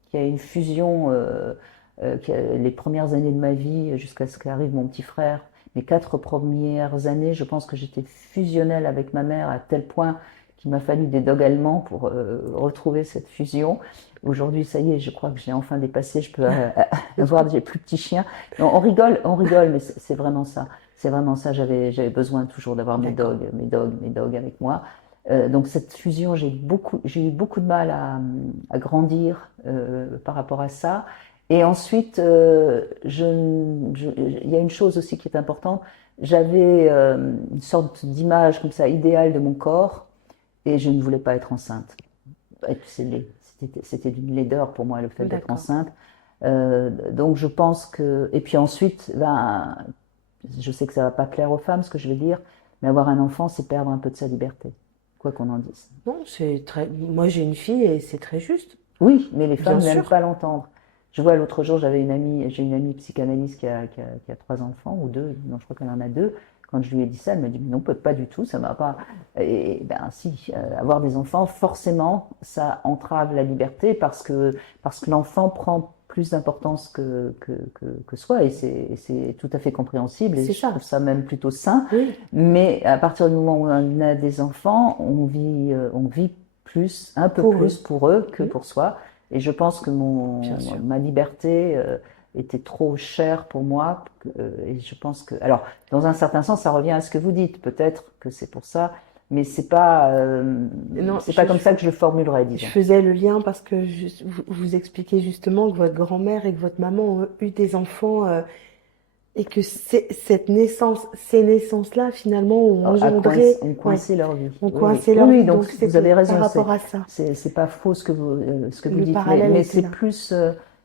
qui a une fusion, les premières années de ma vie, jusqu'à ce qu'arrive mon petit frère. Les 4 premières années, je pense que j'étais fusionnelle avec ma mère à tel point qu'il m'a fallu des dogs allemands pour retrouver cette fusion. Aujourd'hui, ça y est, je crois que j'ai enfin dépassé. Je peux avoir des plus petits chiens. Non, on rigole, mais c'est vraiment ça. C'est vraiment ça. J'avais besoin toujours d'avoir D'accord. mes dogs avec moi. Donc cette fusion, j'ai eu beaucoup de mal à grandir par rapport à ça. Et ensuite, il y a une chose aussi qui est importante. J'avais une sorte d'image comme ça idéale de mon corps et je ne voulais pas être enceinte. Et puis c'était d'une laideur pour moi le fait d'être D'accord. enceinte. Donc je pense que... Et puis ensuite, ben, je sais que ça va pas plaire aux femmes ce que je vais dire, mais avoir un enfant, c'est perdre un peu de sa liberté, quoi qu'on en dise. Non, c'est très. Moi j'ai une fille et c'est très juste, Oui, mais les bien femmes n'aiment sûr. pas l'entendre. Je vois l'autre jour, j'ai une amie psychanalyste qui a 3 enfants, ou deux, non, je crois qu'elle en a deux. Quand je lui ai dit ça, elle m'a dit, non, pas du tout, ça m'a pas... Et ben si, avoir des enfants, forcément, ça entrave la liberté parce que l'enfant prend plus d'importance que soi, et c'est tout à fait compréhensible, et C'est je trouve ça. ça même plutôt sain. Oui, Mais à partir du moment où on a des enfants, on vit un peu pour plus eux. pour eux que Mm, pour soi. Et je pense que bien sûr. ma liberté était trop chère pour moi. Et je pense que, alors, dans un certain sens, ça revient à ce que vous dites. Peut-être que c'est pour ça, mais Non, c'est pas comme ça que je le formulerais, je disons. faisais le lien parce que vous expliquez justement que votre grand-mère et que votre maman ont eu des enfants et que cette naissance, ces naissances-là finalement ont engendré, Ont ouais, coincé leur vie. ont Oui, oui. coincé Oui, leur oui, vie. donc Donc vous avez c'était par raison. rapport à ça. C'est pas faux ce que vous Le dites, parallèle mais était là.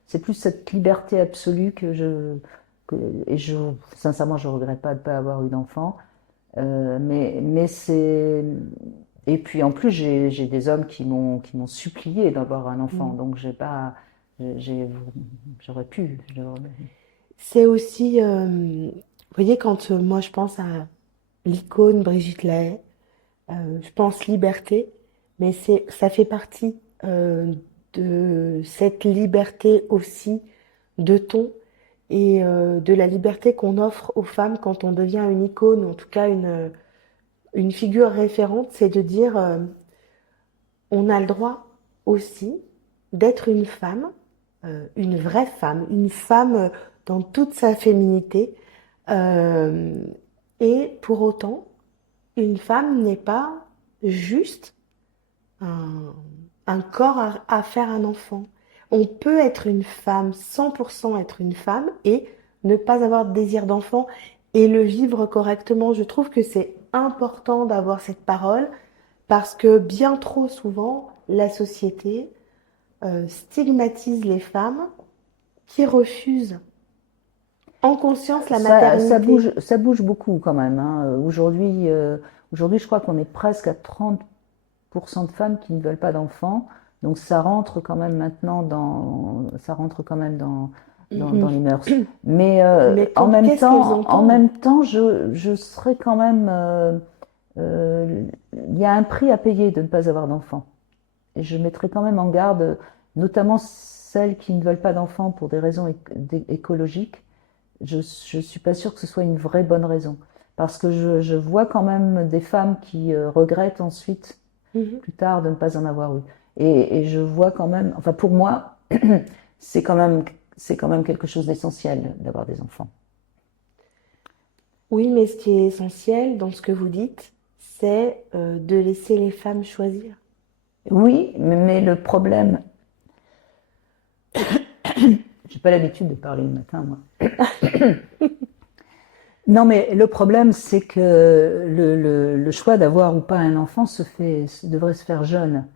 c'est plus cette liberté absolue et sincèrement, je regrette pas de pas avoir eu d'enfant. Mais et puis en plus, j'ai des hommes qui m'ont supplié d'avoir un enfant, Mm. donc j'ai pas, j'ai, j'aurais pu. C'est aussi, vous voyez, quand moi je pense à l'icône Brigitte Lahaie, je pense liberté, mais ça fait partie de cette liberté aussi de ton et de la liberté qu'on offre aux femmes quand on devient une icône, en tout cas une figure référente, c'est de dire on a le droit aussi d'être une vraie une femme dans toute sa féminité, euh, et pour autant, une femme n'est pas juste un, un corps à faire un enfant. On peut être une femme, 100% être une femme et ne pas avoir de désir d'enfant et le vivre correctement. Je trouve que c'est important d'avoir cette parole parce que bien trop souvent, la société stigmatise les femmes qui refusent en conscience la maternité. Ça bouge beaucoup quand même, hein. Aujourd'hui, je crois qu'on est presque à 30% de femmes qui ne veulent pas d'enfants. Donc ça rentre quand même maintenant ça rentre quand même dans les Mhm. mœurs. Mais Mais qu'est-ce qu'elles en entendent? même temps, je serais quand même, il y a un prix à payer de ne pas avoir d'enfants. Et je mettrai quand même en garde, notamment celles qui ne veulent pas d'enfants pour des raisons écologiques. Je ne suis pas sûre que ce soit une vraie bonne raison. Parce que je vois quand même des femmes qui regrettent ensuite, Mhm. plus tard, de ne pas en avoir eu. Et je vois quand même, enfin pour moi, c'est quand même, c'est quand même quelque chose d'essentiel d'avoir des enfants. Oui, mais ce qui est essentiel dans ce que vous dites, c'est de laisser les femmes choisir. Oui, mais le problème, j'ai pas l'habitude de parler le matin, moi. Non, mais le problème, c'est que le choix d'avoir ou pas un enfant devrait se faire jeune.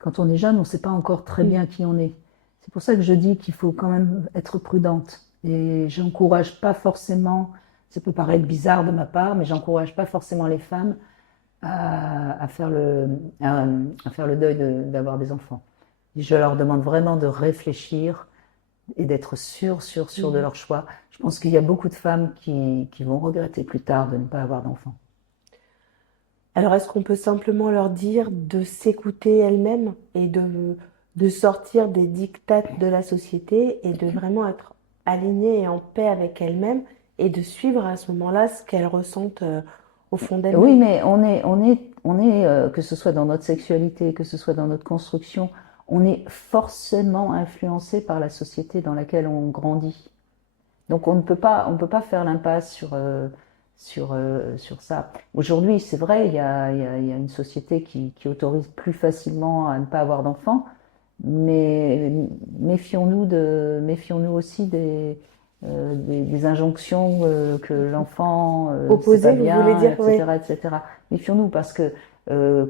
Quand on est jeune, on ne sait pas encore très Mm. bien qui on est. C'est pour ça que je dis qu'il faut quand même être prudente. Et j'encourage pas forcément, ça peut paraître bizarre de ma part, mais j'encourage pas forcément les femmes à faire à faire le deuil d'avoir des enfants. Je leur demande vraiment de réfléchir et d'être sûres de Mhm. leur choix. Je pense qu'il y a beaucoup de femmes qui vont regretter plus tard de ne pas avoir d'enfants. Alors, est-ce qu'on peut simplement leur dire de s'écouter elles-mêmes et de sortir des dictates de la société et de vraiment être alignées et en paix avec elles-mêmes et de suivre à ce moment-là ce qu'elles ressentent au fond Oui, d'elles-mêmes? mais que ce soit dans notre sexualité, que ce soit dans notre construction, on est forcément influencé par la société dans laquelle on grandit. Donc on ne peut pas faire l'impasse sur ça. Aujourd'hui, c'est vrai, il y a une société qui autorise plus facilement à ne pas avoir d'enfants, mais méfions-nous aussi des injonctions que l'enfant, c'est pas Opposé, vous voulez bien, dire? Oui. etc., etc. Méfions-nous parce que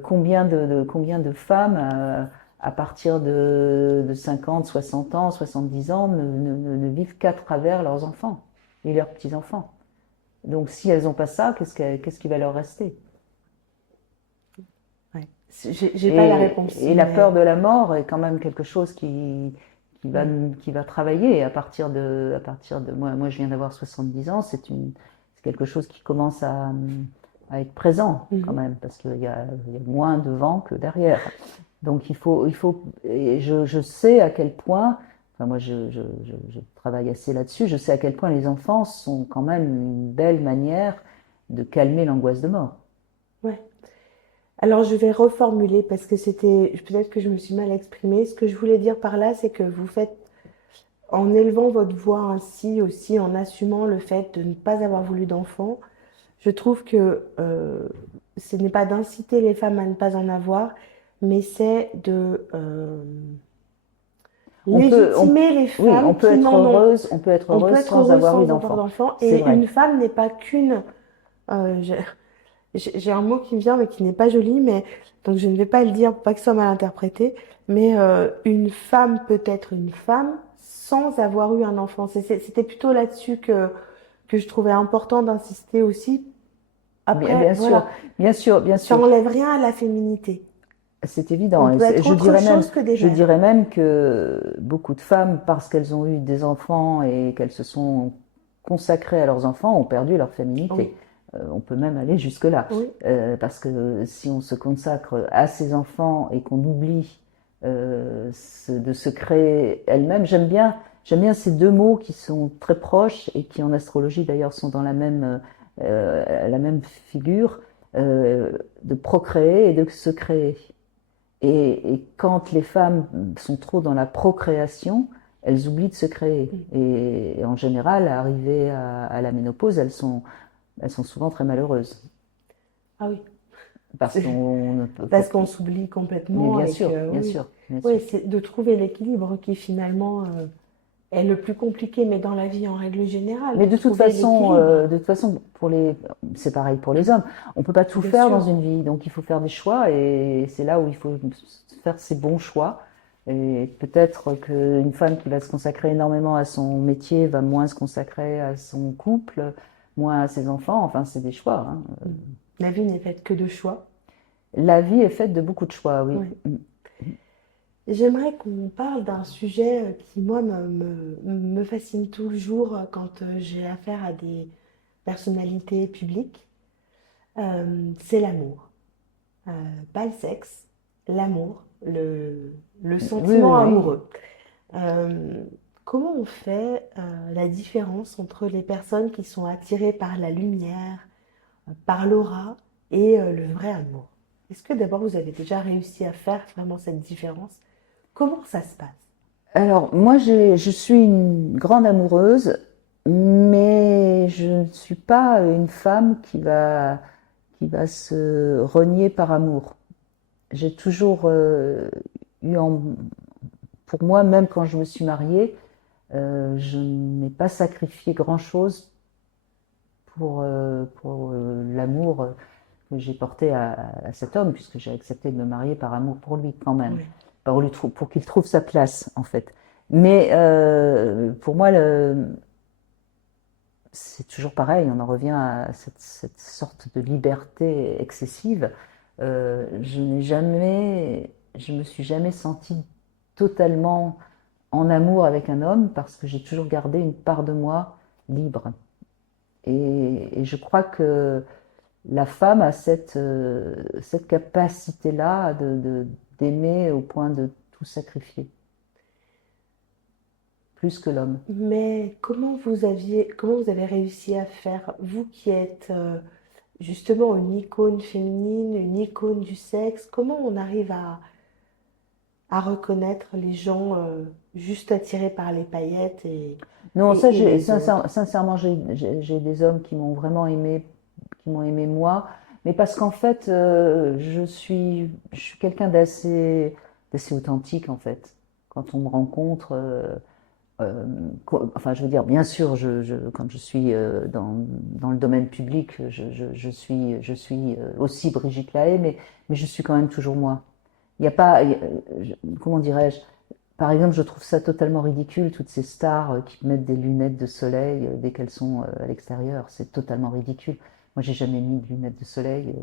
combien de femmes à partir de 50, 60 ans, 70 ans ne vivent qu'à travers leurs enfants et leurs petits-enfants. Donc si elles n'ont pas ça, qu'est-ce qui va leur rester? Ouais. J'ai pas la réponse, Et la peur mais de la mort est quand même quelque chose ouais. qui va travailler à partir de moi je viens d'avoir 70 ans, c'est quelque chose qui commence à être présent quand Mhm. même, parce il y a moins devant que derrière. Donc et je sais à quel point, enfin moi je travaille assez là-dessus, je sais à quel point les enfants sont quand même une belle manière de calmer l'angoisse de mort. Ouais. Alors je vais reformuler parce que c'était, peut-être que je me suis mal exprimée. Ce que je voulais dire par là, c'est que vous faites, en élevant votre voix ainsi aussi, en assumant le fait de ne pas avoir voulu d'enfant, je trouve que ce n'est pas d'inciter les femmes à ne pas en avoir, mais c'est de On peut, on, légitimer les oui, femmes qui n'en ont. on peut être On peut heureuse être sans heureux avoir eu sans avoir d'enfant. d'enfant, C'est et vrai. une femme n'est pas qu'une. euh, j'ai j'ai un mot qui me vient mais qui n'est pas joli, mais donc je ne vais pas le dire pour pas que ce soit mal interprété. Mais une femme peut être une femme sans avoir eu un enfant. C'était plutôt là-dessus que je trouvais important d'insister aussi. Après, Bien sûr, voilà, bien sûr, bien ça sûr. enlève rien à la féminité. C'est évident. On peut être autre chose que des Je mères. dirais même que beaucoup de femmes, parce qu'elles ont eu des enfants et qu'elles se sont consacrées à leurs enfants, ont perdu leur Oui, féminité. On peut même aller jusque-là. oui, Parce que si on se consacre à ses enfants et qu'on oublie de se créer elle-même, j'aime bien ces deux mots qui sont très proches et qui en astrologie d'ailleurs sont dans la même figure, de procréer et de se créer. Et quand les femmes sont trop dans la procréation, elles oublient de se créer. mm. Et en général, arrivées à la ménopause, elles sont souvent très malheureuses. Ah oui. parce qu'on ne peut, Parce qu'on s'oublie mais complètement bien et sûr, que bien oui, sûr, bien sûr. oui, c'est de trouver l'équilibre qui finalement est le plus compliqué, mais dans la vie en règle générale, Mais de trouver l'équilibre. de toute façon, c'est pareil pour les hommes. On peut pas tout Bien faire dans sûr, une vie, donc il faut faire des choix et c'est là où il faut faire ses bons choix. Et peut-être qu'une femme qui va se consacrer énormément à son métier va moins se consacrer à son couple, moins à ses enfants. Enfin, c'est des choix, hein. mm. La vie n'est faite que de choix. La vie est faite de beaucoup de choix, oui. Ouais. J'aimerais qu'on parle d'un sujet qui, moi, me fascine toujours quand j'ai affaire à des personnalités publiques. C'est l'amour. Pas le sexe, l'amour, le Oui, oui, sentiment oui. amoureux. Euh, Comment on fait la différence entre les personnes qui sont attirées par la lumière, par l'aura et le vrai amour? Est-ce que d'abord vous avez déjà réussi à faire vraiment cette différence? Comment ça se passe? Alors, moi, je suis une grande amoureuse, mais je ne suis pas une femme qui va se renier par amour. J'ai toujours eu pour moi, même quand je me suis mariée, je n'ai pas sacrifié grand-chose pour l'amour que j'ai porté à cet homme, puisque j'ai accepté de me marier par amour pour lui quand même, Oui, pour qu'il trouve sa place en fait. Mais pour moi, c'est toujours pareil, on en revient à cette sorte de liberté excessive. Je me suis jamais sentie totalement en amour avec un homme parce que j'ai toujours gardé une part de moi libre. Et je crois que la femme a cette capacité-là d'aimer au point de tout sacrifier, plus que l'homme. mais comment vous avez réussi à faire, vous qui êtes justement une icône féminine, une icône du sexe, comment on arrive à reconnaître les gens juste attirés par les paillettes Non, ça, et les autres? sincèrement, j'ai des hommes qui m'ont vraiment aimé, qui m'ont aimé moi, mais parce qu'en fait, je suis quelqu'un d'assez authentique en fait. Quand on me rencontre, enfin, je veux dire, bien sûr, quand je suis dans le domaine public, je suis aussi Brigitte Lahaie, mais je suis quand même toujours moi. Il n'y a pas, comment dirais-je, par exemple, je trouve ça totalement ridicule, toutes ces stars qui mettent des lunettes de soleil dès qu'elles sont à l'extérieur. C'est totalement ridicule. Moi, j'ai jamais mis de lunettes de soleil.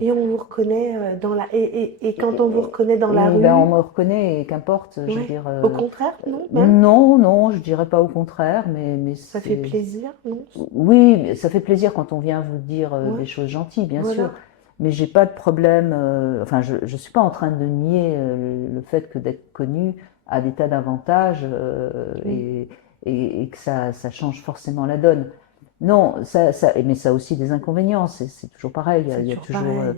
Et on vous reconnaît et quand on vous reconnaît dans la Ben, on rue, me reconnaît et qu'importe, je veux ouais, dire. au contraire, non, même, Non, non, je dirais pas au contraire, mais ça fait c'est. plaisir, non? Oui, ça fait plaisir quand on vient vous dire Ouais, des choses gentilles, bien sûr. voilà. Mais j'ai pas de problème. Enfin, je suis pas en train de nier le fait que d'être connu a des tas d'avantages Mm. et que ça change forcément la donne. Non, mais ça a aussi des inconvénients. C'est toujours pareil. C'est Il y a toujours toujours. pareil.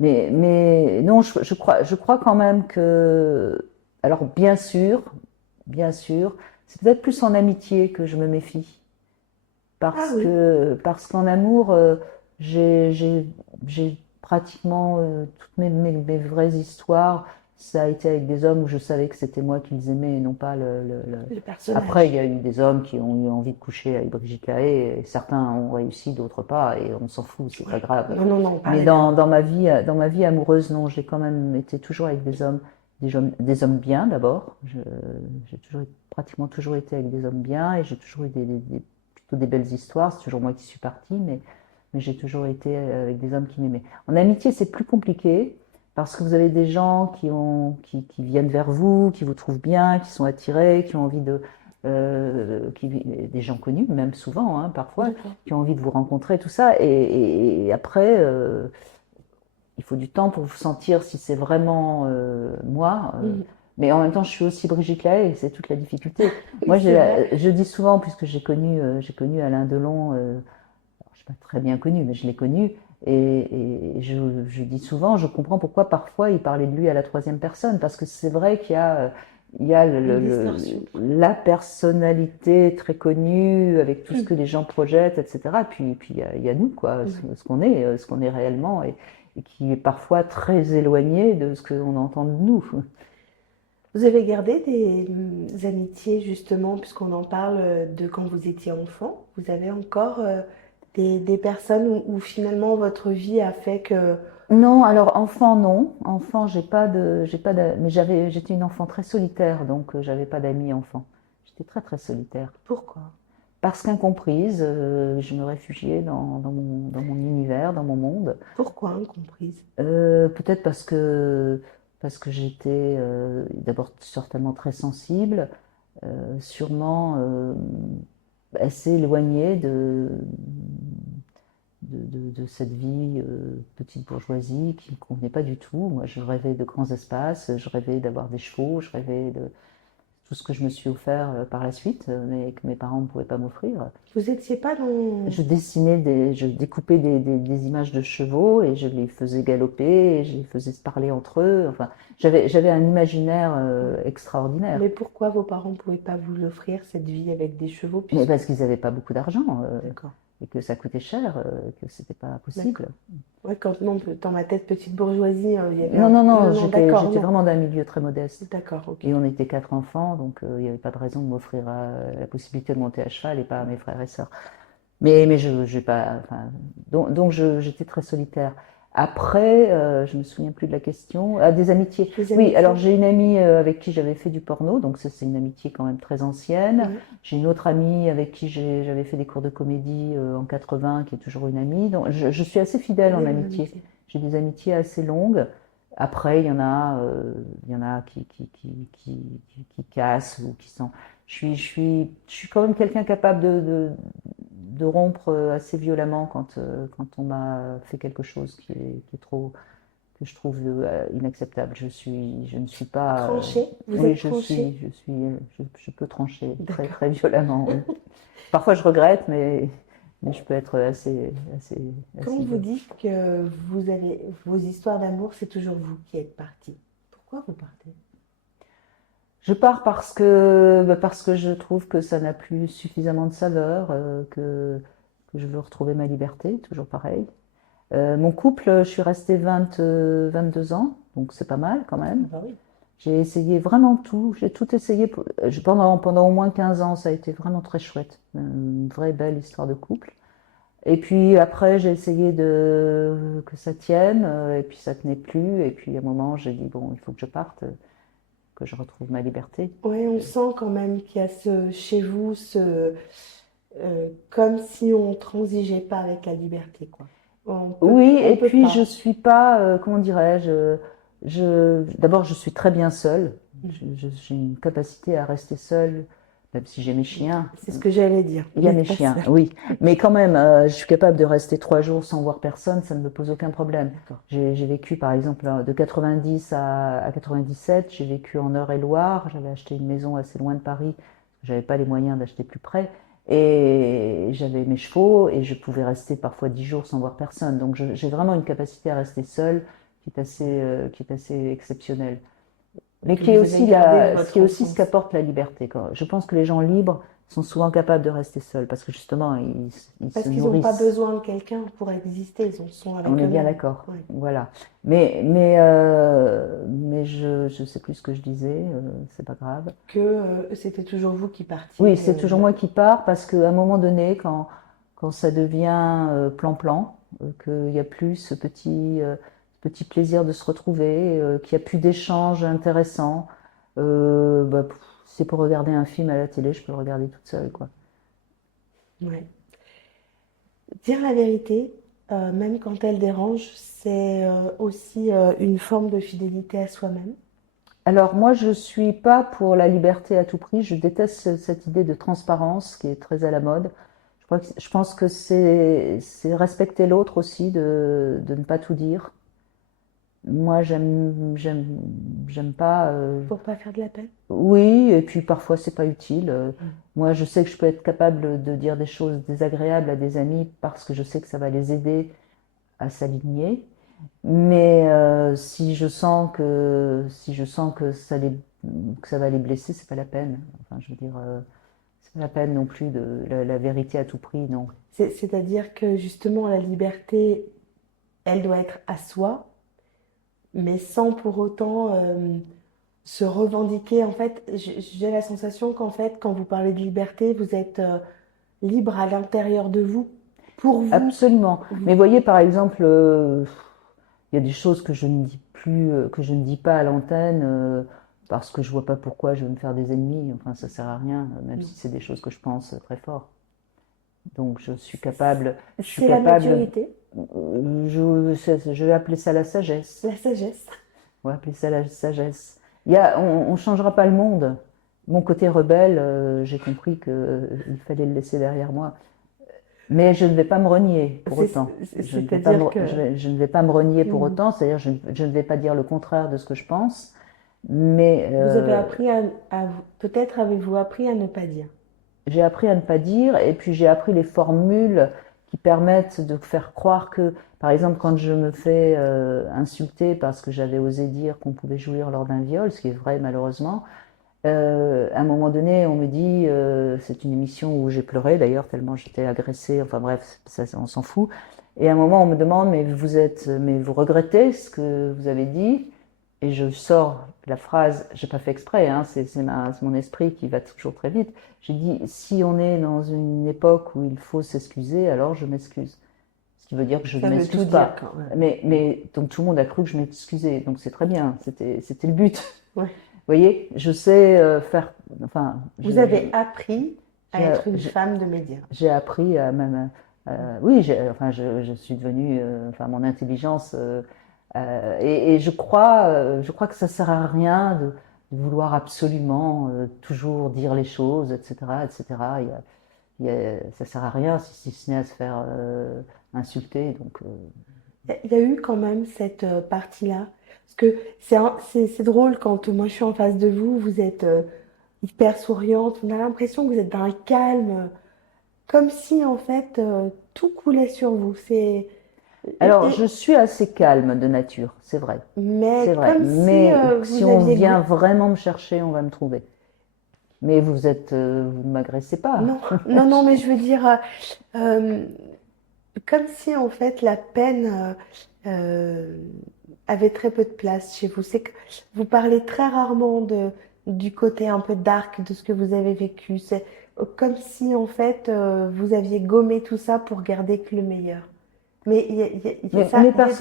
Mais non, je crois quand même que. Alors, bien sûr, c'est peut-être plus en amitié que je me méfie Ah oui, parce qu'en amour, j'ai j'ai- j'ai pratiquement toutes mes vraies histoires, ça a été avec des hommes où je savais que c'était moi qu'ils aimaient et non pas le Après, il y personnage. a eu des hommes qui ont eu envie de coucher avec Brigitte Lahaie, et certains ont réussi, d'autres pas, et on s'en fout, c'est pas Ouais. grave. Non, non, non, pas Mais rien. dans ma vie amoureuse, non, j'ai quand même été toujours avec des hommes bien d'abord. J'ai pratiquement toujours été avec des hommes bien, et j'ai toujours eu plutôt des belles histoires. C'est toujours moi qui suis partie, mais j'ai toujours été avec des hommes qui m'aimaient. En amitié, c'est plus compliqué parce que vous avez des gens qui viennent vers vous, qui vous trouvent bien, qui sont attirés, qui ont envie des gens connus, même souvent, hein, parfois, D'accord. qui ont envie de vous rencontrer, tout ça. Et après, il faut du temps pour vous sentir si c'est vraiment moi. Mhm. Mais en même temps, je suis aussi Brigitte Lahaie, et c'est toute la difficulté. Moi, C'est vrai. je dis souvent, puisque j'ai connu Alain Delon, je suis pas très bien connu, mais je l'ai connu, et je dis souvent, je comprends pourquoi parfois il parlait de lui à la troisième personne, parce que c'est vrai il y a Une distorsion. la personnalité très connue avec tout ce Mhm. que les gens projettent, etc. Puis il y a nous, quoi, Oui. ce qu'on est réellement. et qui est parfois très éloigné de ce qu'on entend de nous. Vous avez gardé des amitiés justement, puisqu'on en parle de quand vous étiez enfant. Vous avez encore des personnes où finalement votre vie a fait que... Non, alors enfant, non. Enfant, mais j'étais une enfant très solitaire, donc j'avais pas d'amis enfants. J'étais très très solitaire. Pourquoi? Parce qu'incomprise, je me réfugiais dans mon univers, dans mon monde. Pourquoi incomprise? Peut-être parce que j'étais d'abord certainement très sensible, sûrement assez éloignée de cette vie petite bourgeoisie qui ne me convenait pas du tout. Moi, je rêvais de grands espaces, je rêvais d'avoir des chevaux, je rêvais de tout ce que je me suis offert par la suite, mais que mes parents ne pouvaient pas m'offrir. Vous n'étiez pas dans... Je découpais des images de chevaux et je les faisais galoper, et je les faisais se parler entre eux. Enfin, j'avais un imaginaire extraordinaire. Mais pourquoi vos parents ne pouvaient pas vous offrir cette vie avec des chevaux Mais puisque... parce qu'ils n'avaient pas beaucoup d'argent D'accord, et que ça coûtait cher, que c'était pas d'accord. possible. Ouais, quand non, dans ma tête, petite bourgeoisie, il y avait Non, un... non, non, Non, non, d'accord, j'étais non. vraiment d'un milieu très modeste. D'accord, ok. Et on était 4 enfants, donc il n'y avait pas de raison de m'offrir la possibilité de monter à cheval et pas à mes frères et sœurs. Mais j'ai pas, enfin, j'étais très solitaire. Après, je me souviens plus de la question. Ah, des amitiés. Les Oui, alors amitiés? j'ai une amie avec qui j'avais fait du porno, donc ça c'est une amitié quand même très ancienne. Ouais. J'ai une autre amie avec qui j'avais fait des cours de comédie en 80, qui est toujours une amie. Donc je suis assez fidèle en Fidèle en amitié. amitié. J'ai des amitiés assez longues. Après, il y en a qui cassent ou qui sont. Je suis quand même quelqu'un capable de rompre assez violemment quand on m'a fait quelque chose qui est trop, que je trouve inacceptable. Je ne suis pas. Tranché? Vous Oui, êtes tranché? je peux trancher très, D'accord. très violemment, oui. Parfois, je regrette, mais je peux être Quand assez vous dur. dites que vous avez vos histoires d'amour, c'est toujours vous qui êtes parti. Pourquoi vous partez? Je pars parce que je trouve que ça n'a plus suffisamment de saveur, que je veux retrouver ma liberté, toujours pareil. Mon couple, je suis restée 22 ans, donc c'est pas mal quand Ah même. bah oui. J'ai essayé vraiment tout, j'ai tout essayé. Pendant au moins 15 ans, ça a été vraiment très chouette. Une vraie belle histoire de couple. Et puis après, j'ai essayé que ça tienne, et puis ça tenait plus. Et puis à un moment, j'ai dit, bon, il faut que je parte, que je retrouve ma liberté. Ouais, on sent quand même qu'il y a chez vous comme si on transigeait pas avec la liberté, quoi. Oui, On et peut puis je pas. suis pas, comment dirais-je, d'abord je suis très bien seule. Mm. J'ai une capacité à rester seule, même si j'ai mes chiens. C'est ce que j'allais dire. Il Vous y a mes n'êtes pas chiens, seul. oui. Mais quand même, je suis capable de rester 3 jours sans voir personne, ça ne me pose aucun problème. D'accord. J'ai vécu, par exemple, de 90 à 97, j'ai vécu en Eure-et-Loire. J'avais acheté une maison assez loin de Paris. J'avais pas les moyens d'acheter plus près. Et j'avais mes chevaux et je pouvais rester parfois 10 jours sans voir personne. Donc j'ai vraiment une capacité à rester seule qui est assez exceptionnelle. Mais Que vous avez gardé de ce qui votre est aussi ce enfance. qu'apporte la liberté, quoi. Je pense que les gens libres sont souvent capables de rester seuls parce que justement, ils se Parce qu'ils n'ont pas nourrissent. besoin de quelqu'un pour exister, ils en sont On avec est bien eux-mêmes. d'accord. Ouais. Voilà. Mais je sais plus ce que je disais, c'est pas grave. Que c'était toujours vous qui Oui, partiez. c'est toujours moi qui pars parce qu'à un moment donné, quand ça devient plan-plan, qu'il n'y a plus petit plaisir de se retrouver, qu'il n'y a plus d'échanges intéressants, si c'est pour regarder un film à la télé, je peux le regarder toute seule, quoi. Ouais. Dire la vérité, même quand elle dérange, c'est aussi une forme de fidélité à soi-même. Alors moi, je suis pas pour la liberté à tout prix. Je déteste cette idée de transparence qui est très à la mode. Je pense que c'est respecter l'autre aussi de ne pas tout dire. Moi, j'aime pas. Pour pas faire de la peine. Oui, et puis parfois c'est pas utile. Mm. Moi, je sais que je peux être capable de dire des choses désagréables à des amis parce que je sais que ça va les aider à s'aligner. Mais si je sens que ça va les blesser, c'est pas la peine. Enfin, je veux dire, c'est pas la peine non plus de la vérité à tout prix, non. C'est-à-dire que justement la liberté elle doit être à soi, mais sans pour autant se revendiquer. En fait, j'ai la sensation qu'en fait, quand vous parlez de liberté, vous êtes libre à l'intérieur de vous, pour vous. Absolument. Mais Vous- voyez, par exemple, il y a des choses que je ne dis plus, que je ne dis pas à l'antenne, parce que je vois pas pourquoi je vais me faire des ennemis. Enfin, ça sert à rien, même non. si c'est des choses que je pense très fort. Donc, je suis C'est la capable, maturité, je vais appeler ça la sagesse. la sagesse. On va appeler ça la sagesse. On changera pas le monde. Mon côté rebelle, j'ai compris qu'il fallait le laisser derrière moi. Mais je ne vais pas me renier pour autant. C'est-à-dire que Je ne vais pas me renier pour Mhm. autant, c'est-à-dire je ne vais pas dire le contraire de ce que je pense, mais Vous avez appris peut-être avez-vous appris à ne pas dire. j'ai appris à ne pas dire, et puis j'ai appris les formules qui permettent de faire croire que, par exemple, quand je me fais insulter parce que j'avais osé dire qu'on pouvait jouir lors d'un viol, ce qui est vrai malheureusement, à un moment donné, on me dit, c'est une émission où j'ai pleuré d'ailleurs, tellement j'étais agressée, enfin bref, ça, on s'en fout. Et à un moment, on me demande, mais vous regrettez ce que vous avez dit? Et je sors la phrase, j'ai pas fait exprès, hein, c'est mon esprit qui va toujours très vite. J'ai dit, si on est dans une époque où il faut s'excuser, alors je m'excuse. Ce qui veut dire que je ne Ça veut tout m'excuse dire pas. quand même. Donc tout le monde a cru que je m'excusais, donc c'est très bien, c'était le but. Ouais. Vous voyez, je sais faire, enfin, Vous avez appris à j'ai être une femme de médias. j'ai appris à même, oui, enfin, je suis devenue, enfin, mon intelligence, et je crois que ça sert à rien de vouloir absolument toujours dire les choses, etc., etc. Ça sert à rien si ce n'est à se faire insulter. Donc, Il y a eu quand même cette partie-là. Parce que c'est drôle quand moi je suis en face de vous, vous êtes hyper souriante, on a l'impression que vous êtes dans un calme, comme si en fait tout coulait sur vous. alors, je suis assez calme de nature, c'est vrai. C'est Mais vrai. comme si Mais si vous on aviez vient vraiment me chercher, on va me trouver. Mais vous ne m'agressez pas. non, non, non, mais je veux dire, euh, comme si en fait la peine euh, avait très peu de place chez vous. C'est que vous parlez très rarement du côté un peu dark de ce que vous avez vécu. C'est comme si en fait vous aviez gommé tout ça pour garder que le meilleur. Mais Mais parce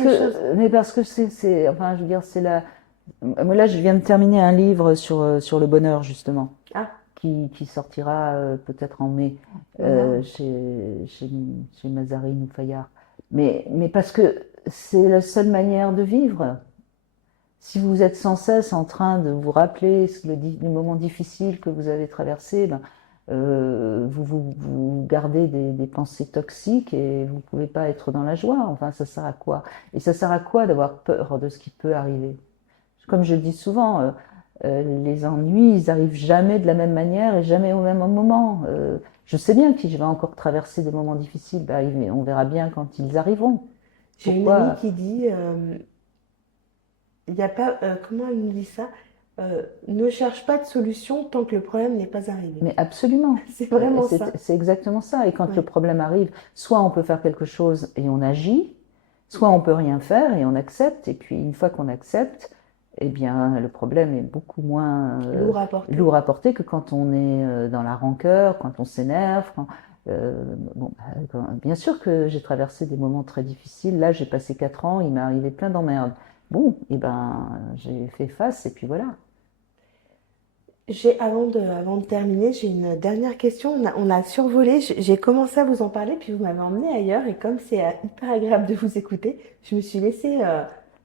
que enfin, je veux dire, c'est la. Moi, là, je viens de terminer un livre sur le bonheur, justement, Ah, qui sortira peut-être en mai waouh. chez Mazarine ou Fayard. Mais parce que c'est la seule manière de vivre. Si vous êtes sans cesse en train de vous rappeler les moments difficiles que vous avez traversés, ben, vous gardez des pensées toxiques et vous ne pouvez pas être dans la joie. Enfin, ça sert à quoi? Et ça sert à quoi d'avoir peur de ce qui peut arriver? Comme je le dis souvent, les ennuis, ils arrivent jamais de la même manière et jamais au même moment. Je sais bien que je vais encore traverser des moments difficiles, ben, on verra bien quand ils arriveront. J'ai une amie Pourquoi? qui dit, il y a pas, comment elle nous dit ça? Ne cherche pas de solution tant que le problème n'est pas arrivé. Mais absolument. C'est vraiment ça. C'est exactement ça. Et quand le Ouais. problème arrive, soit on peut faire quelque chose et on agit, soit on peut rien faire et on accepte. Et puis une fois qu'on accepte, eh bien le problème est beaucoup moins Lourd à porter. lourd à porter que quand on est dans la rancœur, quand on s'énerve. Bon, bien sûr que j'ai traversé des moments très difficiles. Là, j'ai passé 4 ans, il m'est arrivé plein d'emmerdes. Bon, et ben j'ai fait face et puis voilà. Avant de terminer, j'ai une dernière question. On a survolé, j'ai commencé à vous en parler, puis vous m'avez emmené ailleurs. Et comme c'est hyper agréable de vous écouter, je me suis laissée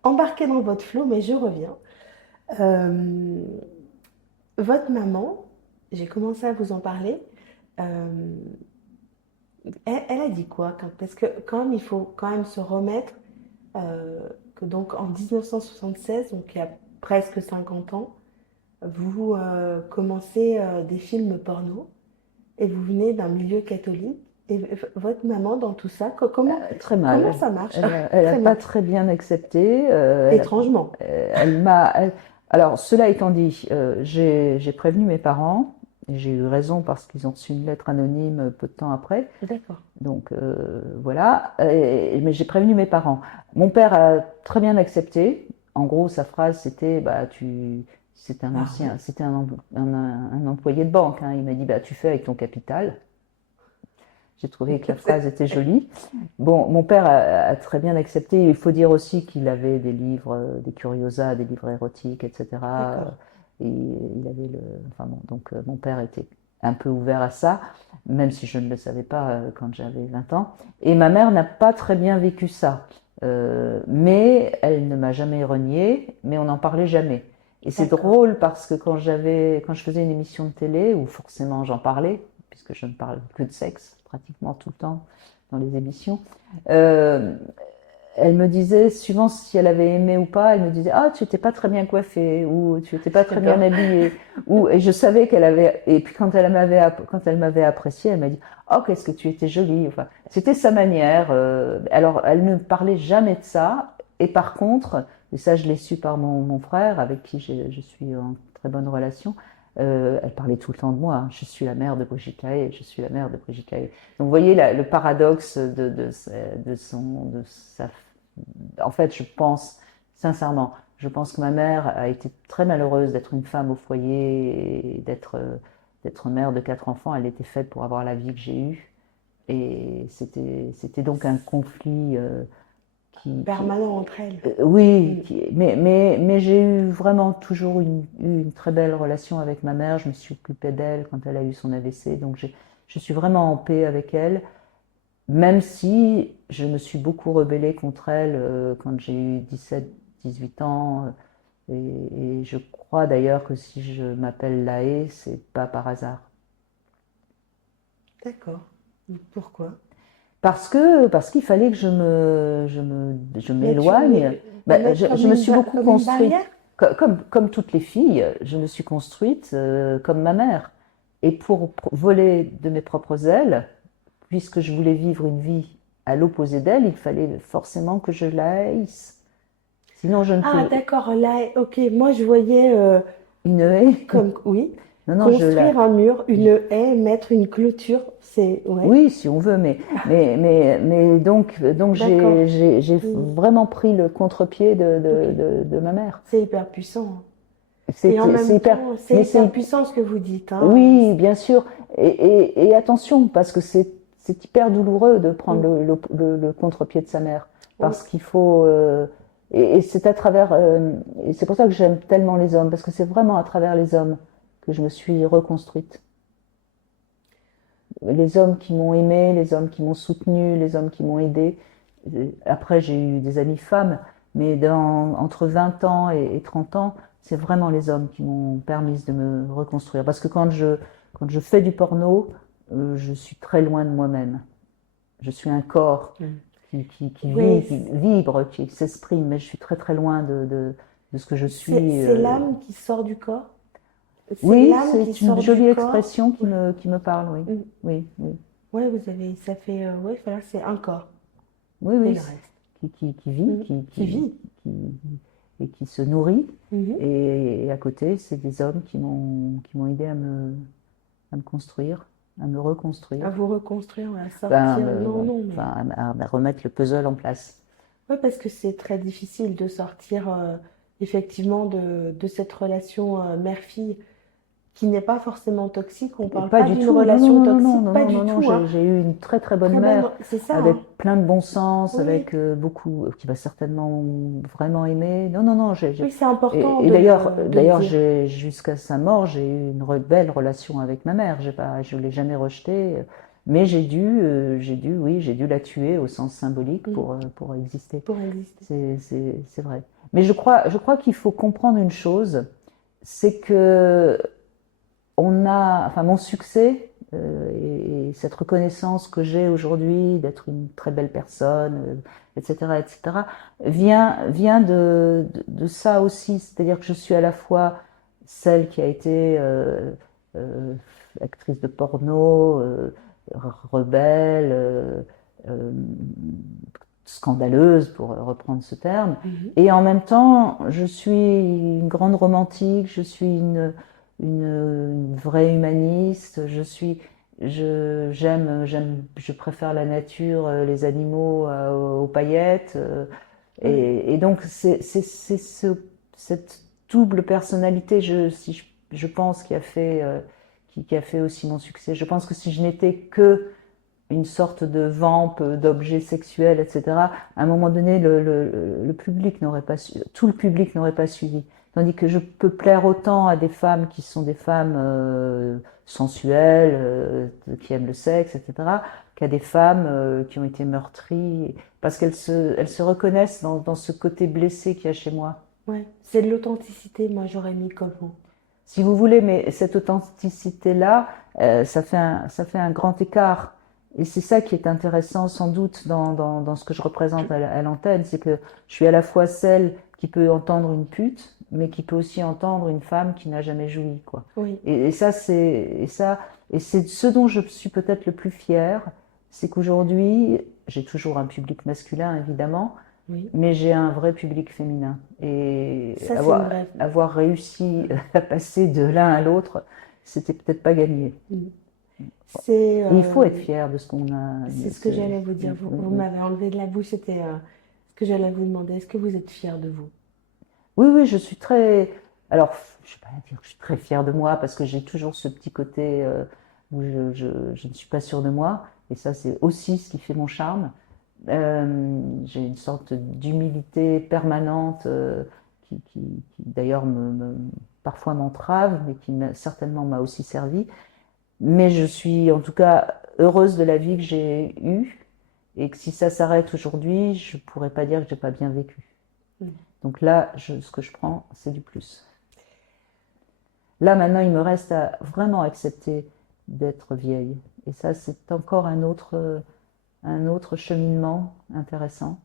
embarquer dans votre flot, mais je reviens. Euh, Votre maman, j'ai commencé à vous en parler. euh, elle a dit quoi parce que quand même, il faut quand même se remettre euh, que donc en 1976, donc il y a presque 50 ans, vous commencez des films porno et vous venez d'un milieu catholique. Et votre maman dans tout ça, Très comment mal. ça marche? Elle a Très pas mal. très bien accepté. Étrangement. Elle m'a. Alors, cela étant dit, j'ai prévenu mes parents Et j'ai eu raison parce qu'ils ont reçu une lettre anonyme peu de temps après. D'accord. Donc voilà. Mais j'ai prévenu mes parents. Mon père a très bien accepté. En gros, sa phrase c'était bah c'était un Ah ancien, oui. c'était un employé de banque, hein. Il m'a dit bah tu fais avec ton capital. J'ai trouvé que la phrase était jolie. Bon, mon père a très bien accepté. Il faut dire aussi qu'il avait des livres, des curiosas, des livres érotiques, etc. D'accord. Et il avait enfin bon, donc mon père était un peu ouvert à ça, même si je ne le savais pas quand j'avais 20 ans. Et ma mère n'a pas très bien vécu ça. Mais elle ne m'a jamais renié, mais on n'en parlait jamais. Et c'est D'accord. drôle parce que quand je faisais une émission de télé, où forcément j'en parlais, puisque je ne parle que de sexe pratiquement tout le temps dans les émissions, euh, elle me disait, suivant si elle avait aimé ou pas, elle me disait ah tu n'étais pas très bien coiffée ou tu n'étais pas très bien D'accord. habillée ou et je savais qu'elle avait et puis quand elle m'avait appréciée, elle m'a dit oh qu'est-ce que tu étais jolie, enfin c'était sa manière. Alors elle ne parlait jamais de ça et par contre et ça je l'ai su par mon frère avec qui je suis en très bonne relation. Elle parlait tout le temps de moi. Hein. Je suis la mère de Brigitte Lahaie, je suis la mère de Brigitte Lahaie. Donc vous voyez le paradoxe de sa. En fait, je pense, sincèrement, je pense que ma mère a été très malheureuse d'être une femme au foyer et d'être mère de 4 enfants. Elle était faite pour avoir la vie que j'ai eue. Et c'était donc un conflit qui Permanent entre elles. oui, Mm. mais j'ai eu vraiment toujours eu une très belle relation avec ma mère. Je me suis occupée d'elle quand elle a eu son AVC. Donc je suis vraiment en paix avec elle. Même si je me suis beaucoup rebellée contre elle quand j'ai eu 17, 18 ans. Et je crois d'ailleurs que si je m'appelle Laë, c'est pas par hasard. D'accord. Pourquoi? Parce qu'il fallait que je Mettre une, m'éloigne. Ben, mettre je me suis beaucoup comme une barrière? construite, comme toutes les filles, je me suis construite comme ma mère. Et pour voler de mes propres ailes, puisque je voulais vivre une vie à l'opposé d'elle, il fallait forcément que je la haïsse. Sinon, je ne Ah, pouvais. d'accord, là, ok. Moi, je voyais Une haie? comme, oui, Non, non, construire un mur, une haie, mettre une clôture. C'est, ouais, oui, si on veut, mais donc d'accord. j'ai Mm. vraiment pris le contre-pied Ok. de ma mère. C'est hyper puissant, hein. Et en C'est même hyper, temps, c'est mais hyper c'est, puissant ce que vous dites, hein. oui, bien sûr, et attention, parce que c'est hyper douloureux de prendre Mm. le contre-pied de sa mère, Oui, parce qu'il faut, et c'est à travers, et c'est pour ça que j'aime tellement les hommes, parce que c'est vraiment à travers les hommes que je me suis reconstruite. Les hommes qui m'ont aimée, les hommes qui m'ont soutenue, les hommes qui m'ont aidée. Après, j'ai eu des amies femmes, mais entre 20 ans et 30 ans, c'est vraiment les hommes qui m'ont permis de me reconstruire. Parce que quand je fais du porno, je suis très loin de moi-même. Je suis un corps mm. qui Ouais, vit, qui vibre, qui s'exprime, mais je suis très très loin de ce que je suis. c'est l'âme qui sort du corps. C'est Oui, l'âme qui c'est une sort du jolie corps. expression Ouais. qui me parle, oui. Mm. Oui, oui. Ouais, vous avez, ça fait, ouais, voilà, c'est un corps. Oui, Et oui, le reste. qui vit, Mm. Qui vit. qui- et qui se nourrit. Mhm. Et à côté, c'est des hommes qui m'ont aidé à me construire, à me À reconstruire, vous reconstruire, à ben, sortir. Non, non, mais. enfin, à remettre le puzzle en place. Ouais, parce que c'est très difficile de sortir effectivement de cette relation mère-fille qui n'est pas forcément toxique. On Et parle pas pas du d'une tout, non, non, relation non, non, non, toxique, non, pas non, du non, non, tout, hein. j'ai eu une très très bonne Très bonne, mère, c'est ça, hein. avec plein de bon sens, Oui, avec beaucoup, qui m'a certainement vraiment aimé. Non, non, non, oui, c'est important et de le d'ailleurs, dire. jusqu'à sa mort, j'ai eu une belle relation avec ma mère. Je l'ai jamais rejetée, mais oui, j'ai dû la tuer au sens symbolique Mm. pour exister. Pour exister. C'est vrai. Mais je crois qu'il faut comprendre une chose, c'est que enfin, mon succès et cette reconnaissance que j'ai aujourd'hui d'être une très belle personne, etc., vient de ça aussi. C'est-à-dire que je suis à la fois celle qui a été euh, actrice de porno, rebelle, euh, scandaleuse, pour reprendre ce terme, Mhm. et en même temps, je suis une grande romantique, je suis une vraie humaniste. Je préfère la nature, les animaux aux paillettes. Ouais. Et donc, cette double personnalité, je pense, qui a fait aussi mon succès. Je pense que si je n'étais que une sorte de vampe d'objets sexuels, etc., à un moment donné, le public n'aurait pas tout le public n'aurait pas suivi. Tandis que je peux plaire autant à des femmes qui sont des femmes sensuelles, qui aiment le sexe, etc., qu'à des femmes qui ont été meurtries, parce elles se reconnaissent dans ce côté blessé qu'il y a chez moi. Ouais. C'est de l'authenticité, moi j'aurais mis comme mot. Si vous voulez, mais cette authenticité-là, ça fait un grand écart. Et c'est ça qui est intéressant sans doute dans ce que je représente à l'antenne, c'est que je suis à la fois celle qui peut entendre une pute, mais qui peut aussi entendre une femme qui n'a jamais joui, quoi. Oui, Et c'est ce dont je suis peut-être le plus fière, c'est qu'aujourd'hui, j'ai toujours un public masculin évidemment, oui. mais j'ai un vrai public féminin. Et Ça, c'est une vraie. avoir réussi à passer de l'un à l'autre, c'était peut-être pas gagné. Mm. C'est Et il faut être fier de ce qu'on a. c'est ce que j'allais vous dire. Vous Oui, m'avez enlevé de la bouche, c'était ce que j'allais vous demander. Est-ce que vous êtes fier de vous? oui, je suis très. Alors, je ne vais pas dire que je suis très fière de moi parce que j'ai toujours ce petit côté où je ne suis pas sûre de moi. Et ça, c'est aussi ce qui fait mon charme. J'ai une sorte d'humilité permanente qui d'ailleurs parfois m'entrave, mais certainement m'a aussi servi. Mais je suis en tout cas heureuse de la vie que j'ai eue et que si ça s'arrête aujourd'hui, je ne pourrais pas dire que j'ai pas bien vécu. Mm. Donc là, ce que je prends, c'est du plus. Là, maintenant, il me reste à vraiment accepter d'être vieille. Et ça, c'est encore un autre cheminement intéressant.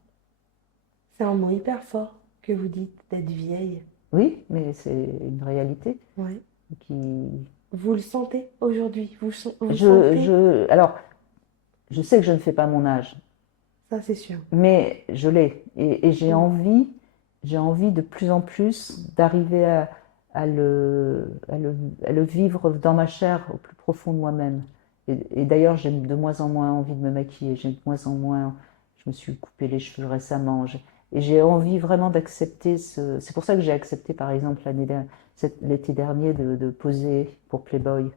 C'est un mot hyper fort que vous dites, d'être vieille. Oui, mais c'est une réalité Ouais. qui. Vous le sentez aujourd'hui? Vous sentez? Alors, je sais que je ne fais pas mon âge, Ça, c'est sûr. mais je l'ai. Et Mm. j'ai envie de plus en plus d'arriver à le vivre dans ma chair au plus profond de moi-même. Et d'ailleurs, j'ai de moins en moins envie de me maquiller, j'ai de moins en moins. Je me suis coupé les cheveux récemment. Et j'ai envie vraiment d'accepter ce. C'est pour ça que j'ai accepté, par exemple, l'été dernier, de poser pour Playboy,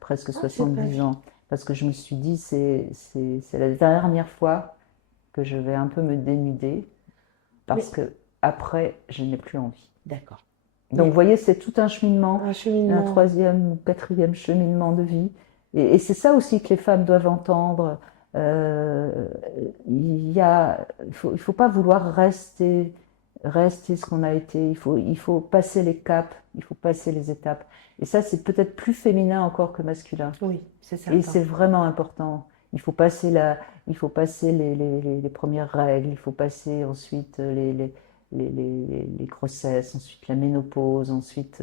presque Ah, j'ai pas 70 vu. ans. Parce que je me suis dit, c'est la dernière fois que je vais un peu me dénuder, Mais parce que après, je n'ai plus envie. d'accord. Donc, vous Mais voyez, c'est tout un cheminement, un un cheminement. troisième ou quatrième cheminement de vie. Et c'est ça aussi que les femmes doivent entendre. Euh, il faut pas vouloir rester ce qu'on a été. Il faut passer les caps, il faut passer les étapes. Et ça, c'est peut-être plus féminin encore que masculin. Oui, c'est Et certain. c'est vraiment important. Il faut passer les premières règles, il faut passer ensuite les grossesses, ensuite la ménopause, ensuite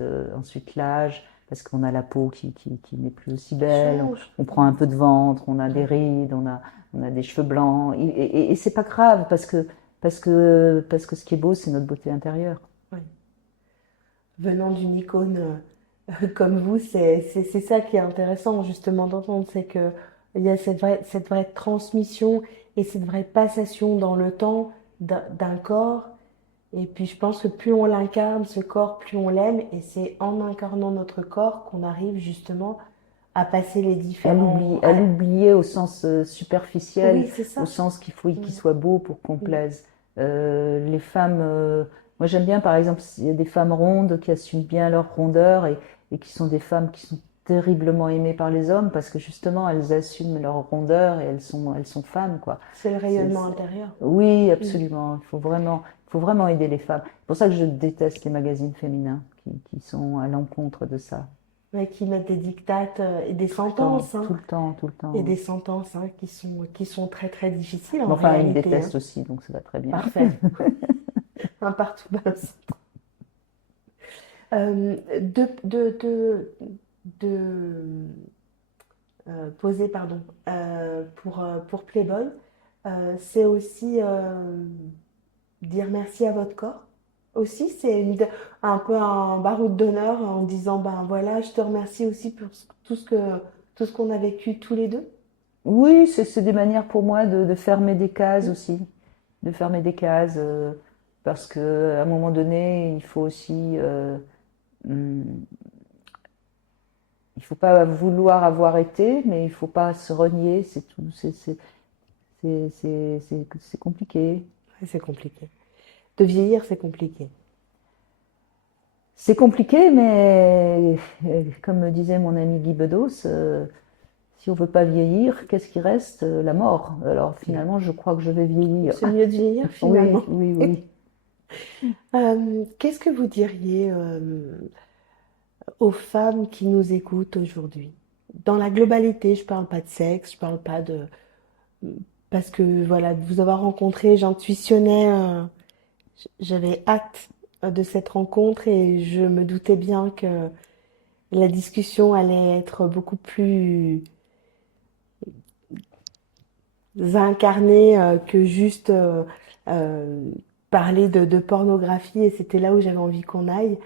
l'âge, parce qu'on a la peau qui n'est plus aussi Qui belle, change. on prend un peu de ventre, on a des Ouais. rides, on a des cheveux blancs. Et c'est pas grave, parce que ce qui est beau, c'est notre beauté intérieure. Ouais. Venant d'une icône comme vous, c'est ça qui est intéressant justement d'entendre, c'est que il y a cette vraie transmission et cette vraie passation dans le temps d'un corps. Et puis je pense que plus on l'incarne, ce corps, plus on l'aime. Et c'est en incarnant notre corps qu'on arrive justement à passer les différents... À l'oublier au sens superficiel, Oui, c'est au ça. sens qu'il Mm, soit beau pour qu'on mm. plaise. Les femmes, moi j'aime bien par exemple, il y a des femmes rondes qui assument bien leur rondeur et qui sont des femmes qui sont terriblement aimées par les hommes parce que justement elles assument leur rondeur et elles sont femmes, quoi. C'est le C'est- rayonnement c'est- intérieur. Oui, Mm. absolument. Il faut vraiment aider les femmes. C'est pour ça que je déteste les magazines féminins qui sont à l'encontre de ça. Ouais, qui mettent des dictates et des Tout le temps, sentences, hein. tout le temps, tout le Et temps. des sentences hein, qui sont très très difficiles Mais en enfin, ils me réalité, hein. détestent aussi, donc ça va très bien. Parfait. Un partout dans le centre. De poser, pardon, pour Playboy, c'est aussi dire merci à votre corps. aussi, c'est un peu un baroud d'honneur en disant, ben voilà, je te remercie aussi pour tout ce qu'on a vécu tous les deux. Oui, c'est des manières pour moi de fermer des cases aussi, de fermer des cases, parce que à un moment donné, il faut aussi, hum, il faut pas vouloir avoir été, mais il faut pas se renier, c'est tout, c'est compliqué. Ouais, c'est compliqué. De vieillir, c'est compliqué. C'est compliqué, mais comme me disait mon ami Guy Bedos, si on veut pas vieillir, qu'est-ce qui reste? La mort. Alors finalement, je crois que je vais vieillir. C'est mieux de vieillir Oui, finalement. oui, oui. Qu'est-ce que vous diriez aux femmes qui nous écoutent aujourd'hui? Dans la globalité, je parle pas de sexe, je parle pas de... Parce que voilà, de vous avoir rencontré, j'intuitionnais, j'avais hâte de cette rencontre et je me doutais bien que la discussion allait être beaucoup plus incarnée que juste euh, parler de pornographie et c'était là où j'avais envie qu'on aille.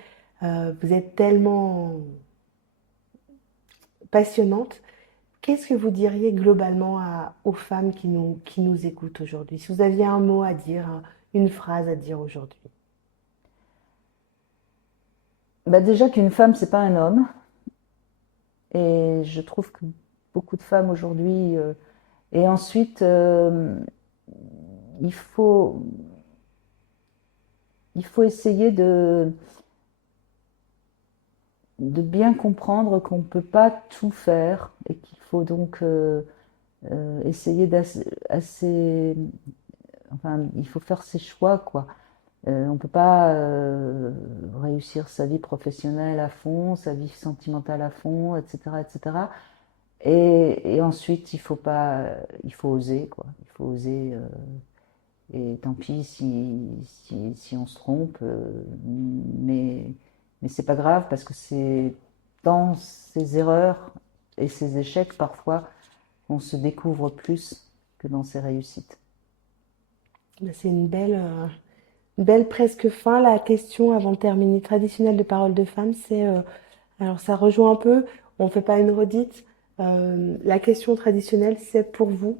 Vous êtes tellement passionnante. Qu'est-ce que vous diriez globalement aux femmes qui nous écoutent aujourd'hui? Si vous aviez un mot à dire, une phrase à dire aujourd'hui. Bah déjà qu'une femme, c'est pas un homme. Et je trouve que beaucoup de femmes aujourd'hui. Et ensuite, il faut, il faut essayer de bien comprendre qu'on ne peut pas tout faire et qu'il faut donc essayer enfin, il faut faire ses choix, quoi. On ne peut pas réussir sa vie professionnelle à fond, sa vie sentimentale à fond, etc., etc. Et ensuite, il faut pas, il faut oser, quoi. Il faut oser. Et tant pis si on se trompe, mais c'est pas grave parce que c'est dans ces erreurs et ces échecs parfois qu'on se découvre plus que dans ses réussites. Ben, c'est une belle presque fin. La question avant de terminer traditionnelle de parole de femme, c'est, alors ça rejoint un peu, on fait pas une redite. La question traditionnelle, c'est pour vous,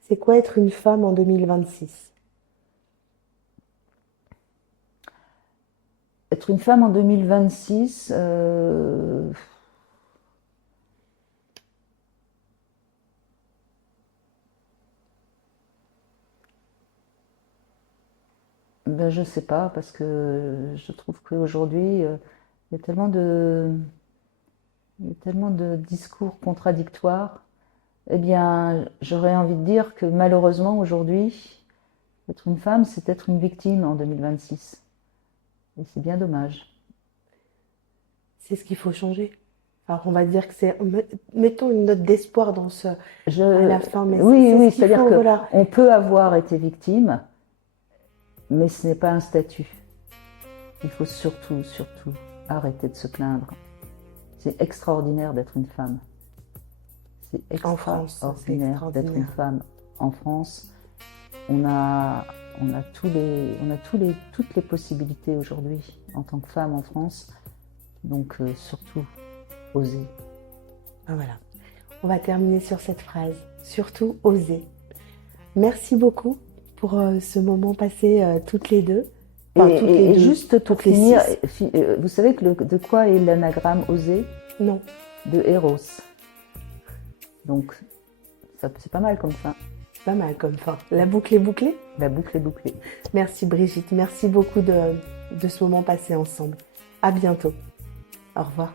c'est quoi être une femme en 2026? Être une femme en 2026, ben je sais pas parce que je trouve qu'aujourd'hui il y a tellement il y a tellement de discours contradictoires. Eh bien, j'aurais envie de dire que malheureusement aujourd'hui, être une femme, c'est être une victime en 2026. Et c'est bien dommage. C'est ce qu'il faut changer. Alors on va dire que c'est, mettons une note d'espoir dans ce, à Je, la fin, mais oui, c'est ce oui, qu'il c'est-à-dire faut, que voilà. on peut avoir été victime, mais ce n'est pas un statut. Il faut surtout, surtout arrêter de se plaindre. C'est extraordinaire d'être une femme. C'est En France, c'est extraordinaire d'être une extraordinaire. femme en France. On a, toutes les possibilités aujourd'hui en tant que femme en France. Donc surtout, oser. Ben voilà. On va terminer sur cette phrase. Surtout, oser. Merci beaucoup pour ce moment passé toutes les deux. Enfin, toutes les Et deux, juste pour toutes les finir, six. vous savez que de quoi est l'anagramme oser? Non, De Eros. Donc, c'est pas mal comme ça. pas mal comme fin. La boucle est bouclée. La boucle est bouclée. Merci Brigitte, merci beaucoup de ce moment passé ensemble. À bientôt. Au revoir.